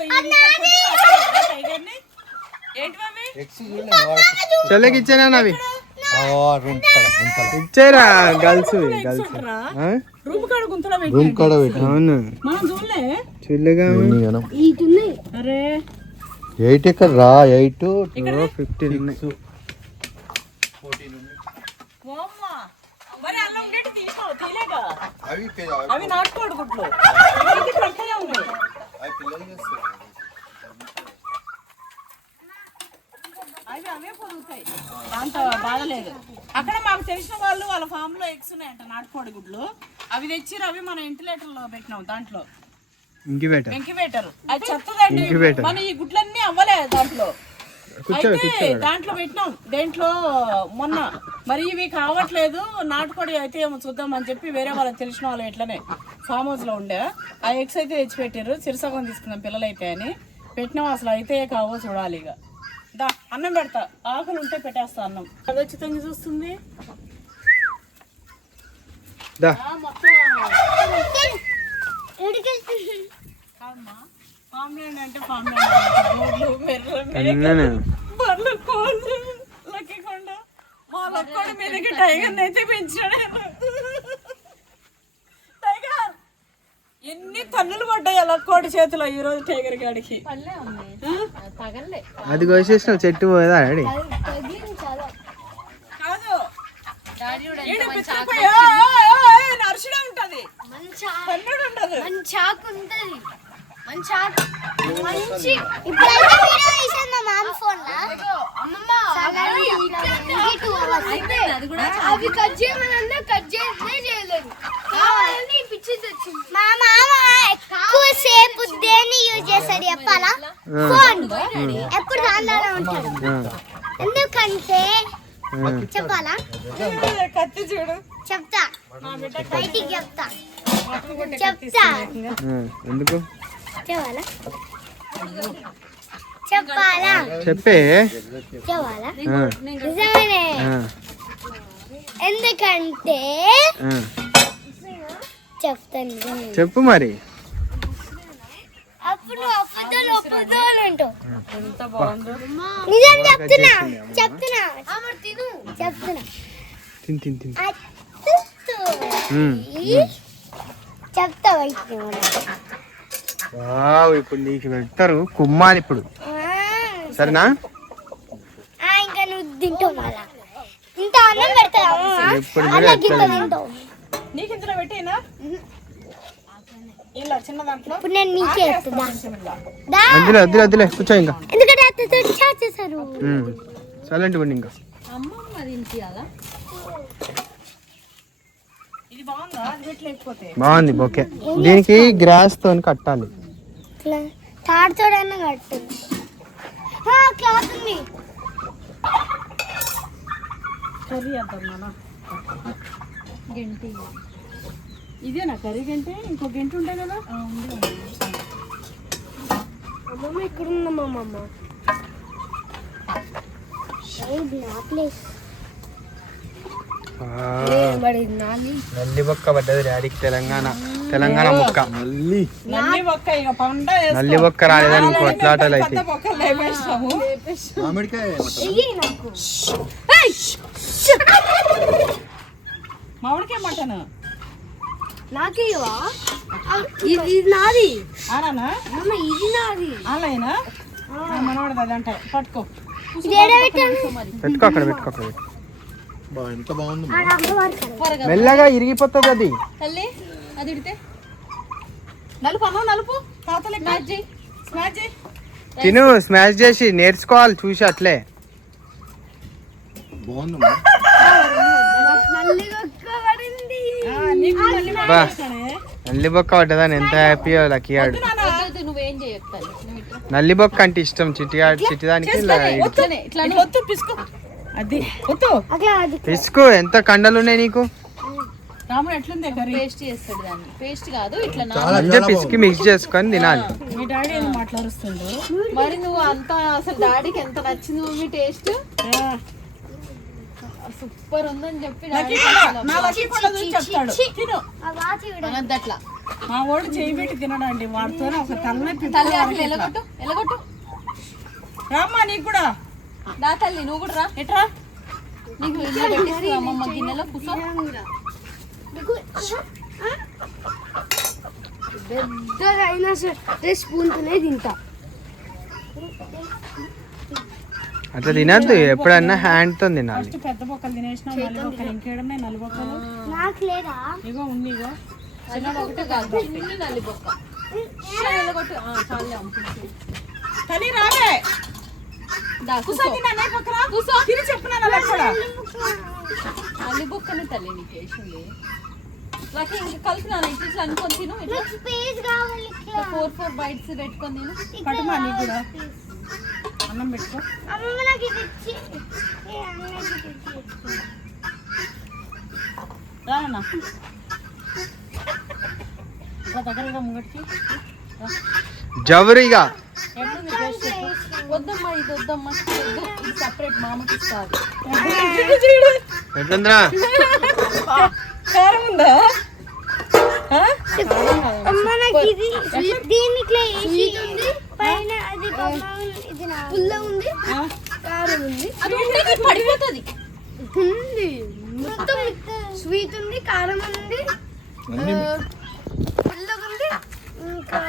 టైగర్ని ఏంటి బాబీ? చెల్లెకి ఇచ్చానా అవి ఇచ్చారా గర్ల్స్ రూమ్ కాడ గుంతలో అవును మనం చూడలే. చెల్లెగా అరే 8 ఎక్కడ రా 8 15 ఉన్నాయి. మరి అలా ఉండేటి తీసావు తీలేగా. అవి నాటుకోడు గుడ్లు పడుతూనే ఉన్నాయి. అవి అవే పొరుగుతాయి, అంత బాధ లేదు. అక్కడ మాకు తెలిసిన వాళ్ళు వాళ్ళ ఫామ్ లో ఎగ్స్ ఉన్నాయంట నాటుకోడి గుడ్లు. అవి తెచ్చిరు, అవి మన ఇంటిలేటర్ లో పెట్టినాం. దాంట్లో ఇంక్యుబేటర్ అది చెత్తదండి. మన ఈ గుడ్లన్నీ అవ్వలేదు దాంట్లో. అయితే దాంట్లో పెట్టినాం. దేంట్లో మొన్న మరి ఇవి కావట్లేదు నాటుకోడి అయితే ఏమో చూద్దాం అని చెప్పి వేరే వాళ్ళకి తెలిసిన వాళ్ళు ఇట్లనే ఫామ్ హౌస్ లో ఉండే ఆ ఎగ్స్ అయితే తెచ్చి పెట్టారు. చిరుసగం తీసుకుందాం పిల్లలైతే అని పెట్టినాం. అసలు అయితే కావో చూడాలి. ఇక దా అన్నం పెడతా, ఆకులు ఉంటే పెట్టేస్తా అన్నం. అది వచ్చి తొంగి చూస్తుంది. ఫామ్లాండ్ అంటే బర్రెలు, కోళ్ళు, లక్కికొండ. మా లక్కోడ మీదకి టైగర్ అయితే పెంచాడు. టైగర్ ఎన్ని తన్నులు పడ్డాయి లక్కోడి చేతిలో ఈ రోజు టైగర్ గాడికి. అది కోసేసిన చెట్టు పోయేదా డాడీ? కాదు నర్సుడే ఉంటది, పన్నుడు ఉండదు. మంచి ఇప్పుడైతే వీడియో తీసాను మా మామ ఫోన్ లో. అవి కట్ చేయమన్నా కట్ చేయలేదు. మా మామ ఎక్కువ సేపు దేన్ని యూజ్ చేస్తాడు చెప్పాలా? ఫోన్ ఎప్పుడు దానిలోనే ఉంటాడు. ఎందుకంటే చెప్పాలా? కత్తి చూడు చెప్తా, బయటికి చెప్తా ఎందుకు చెప్పాలా? చెప్పాలా? చెప్పే చెప్పాలా? నిజమేనే. ఎందుకంటే చెప్తాను, చెప్పు మరి. అప్పుడు ఒప్పుదోలు ఉంటావు. నిజం చెప్తున్నా చెప్తున్నా చెప్తా బయటికి. ఇప్పుడు నీకు పెడతారు కుమ్మాలి ఇప్పుడు, సరేనా? ఇంకా నువ్వు తింటావు, మళ్ళా ఇంత అన్నం పెడతావు, తింటావు. నీకు ఇందులో పెట్టినా ఇలా చిన్న దాంట్లో. ఇప్పుడు నేను నీకే వద్దులే వద్దులే కూర్చో. ఇంకా ఎందుకంటే అత్తతో చాట్ చేశారు. సైలెంట్ ఉండి ఇంకా. ఇది బాగుందా? అది పెట్టలేకపోతే బాగుంది బొకే. దీనికి గ్రాస్ తో కట్టాలి. తాడుతోడన్నా కట్టు. క్లాత్ ఉంది. కర్రీ వేద్దాం నాన్న. గంటి ఇదేనా కర్రీ గంటే? ఇంకో గంట ఉంటాయి కదా. అమ్మమ్మ ఇక్కడ ఉందమ్మమ్మ. నా ప్లేస్ నల్లి బొక్క పడ్డది డాడీకి. తెలంగాణ ముక్క నల్లి ఒక్క ఇక పండ నల్లి బొక్క రాలేదని కొట్లాటలు అయితే. బొక్కలు లేపేస్తాము. మామిడికాయ మామిడికాయ మటన్ నాకేవా? ఇది నాది. ఆరానా అమ్మ ఇది నాది. ఆలైనా మనవాడదు అదంట. పట్టుకో ఇది ఏడ పెట్టాను? పెట్టుకో అక్కడ పెట్టుకో అక్కడ పెట్టుకో. ఎంత బాగుంది. ఆ అమ్మ వాడుతుంది. మెల్లగా ఇరిగిపోతుంది అది. తల్లి అది ఇడితే నలుపు అన్న నలుపు తాతలే స్మాష్ చేయి. తిను స్మాష్ చేసి నేర్చుకోవాలి చూసి అట్లే. బాగుంది. నల్లి ఒక్క పడింది. నీకు నల్లి బా నల్లి బొక్క పడ్డదని ఎంత హ్యాపీ లక్కీ ఆడు. నువ్వేం చేయొద్దు. నల్లి బొక్క అంటే ఇష్టం చిట్టిదానికి. ఇట్లా ఒత్తు పిసుకో. అది ఒత్తు అట్లా అది పిసుకు. ఎంత కండలు ఉన్నాయి నీకు. రాముడు ఎట్లుంది కర్రీ? పేస్ట్ చేస్తాడు దాన్ని. పేస్ట్ కాదు ఇట్లా మంచిగా పిసికి మిక్స్ చేసుకొని తినాలి. మీ డాడీ ఏం మాట్లాడుస్తుండు? మరి నువ్వు అంత అసలు డాడీకి ఎంత నచ్చింది మమ్మీ టేస్ట్. సూపర్ ఉందని చెప్పి డాడీ నా లక్కీ కూడా చూసి చెప్తాడు. తిను. ఆ వాచి విడ. అనద్దట్లా. మా వాడు చేయి పెట్టి తినడండి. వాడితో ఒక తలనొప్పి. తల్లి అసలు ఎలగొట్టు. రామ్మా నీకు కూడా నా తల్లి నువ్వు కూడా రా. ఎట్రా నీకు ఇల్లు పెట్టిస్తుంది అమ్మమ్మ గిన్నెలో కూర్చో. పెద్దగా అయినా సరే స్పూన్తోనే తింటా. అట్లా తినద్దు. ఎప్పుడన్నా హ్యాండ్ తో తినాలి. ఫస్ట్ పెద్ద బొక్కలు తినేసినావు. నల్లి బొక్కలు ఇంకేడమే నల్లి బొక్కలు. నాకు లేదా? ఇగో ఉంది ఇగో. చిన్న ఒకటే కాదు చిన్న నల్లి బొక్క. ఎలగొట్టు. చాలే అమ్ముతుంది. తల్లి రావే దా కూర్చో. నన్నే పక్కన కూర్చో. తిని చెప్పినా కూడా నల్లి బొక్కనే తల్లి నీకు వేసింది. నాకు ఇంక కలిపినాను ఇట్లా అనుకొని తిను. ఇట్లా స్పేస్ కావాలి. 4 బైట్స్ పెట్టుకొని తిను. పట్టుమా నీకు కూడా అన్నం పెట్టుకో. అమ్మమ్మ నాకు ఇది ఇచ్చి. ఏ అన్నకి ఇది ఇచ్చి. రానా దగ్గరగా ముంగటికి జవరిగా. ఎట్లుంది టేస్ట్ చెప్పు. వద్దమ్మా ఇది వద్దమ్మా. వద్దు. ఇది సపరేట్ మామకి ఇస్తారు. ఎట్లుందిరా? కారం ఉందా? అమ్మ నాకు ఇది దీన్ని ఇట్లా వేసి పైన అది ఇది పుల్ల ఉంది, కారం ఉంది, అది ఉంటే నీకు పడిపోతుంది. ఉంది మొత్తం స్వీట్ ఉంది, కారం ఉంది, పుల్లగా ఉంది, ఇంకా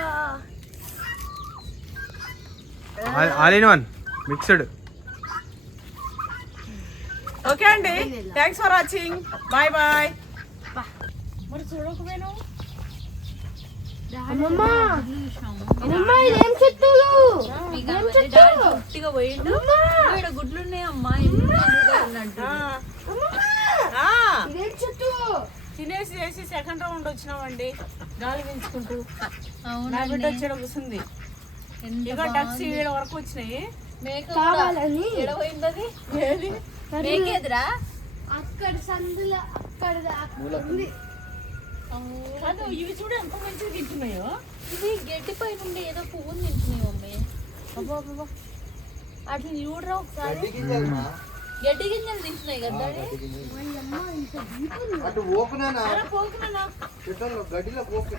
all in one mixed. Okay అండి, thanks for watching. Bye bye. మరి చూడకపోయినా అమ్మమ్మ అమ్మమ్మ ఇదేం చెట్టులు గట్టిగా పోయిండు. ఇక్కడ గుడ్లు ఉన్నాయమ్మా. అన్నట్టు ఇదేం చెట్టు తినేసి చేసి సెకండ్ రౌండ్ వచ్చినామండి గాలి పెంచుకుంటూ. నా బిడ్డ వచ్చేట కూర్చుంది. ఇక డక్స్ ఈడ వరకు వచ్చినాయి. కావాలని పోయింది అది. మేకేదిరా అక్కడ సందులో అక్కడ ఉంది. అదో ఇవి చూడు ఎంత మంచిగా తింటున్నాయో. ఇది గడ్డి పైన ఉండే ఏదో పువ్వుని తింటున్నాయి మమ్మీ. అబ్బా అబ్బా అట్లా చూడరా ఒకసారి. గడ్డి గింజలు తింటున్నాయి కదా. అటు ఓపెనా పోకున్నా గడ్డిలో పోకు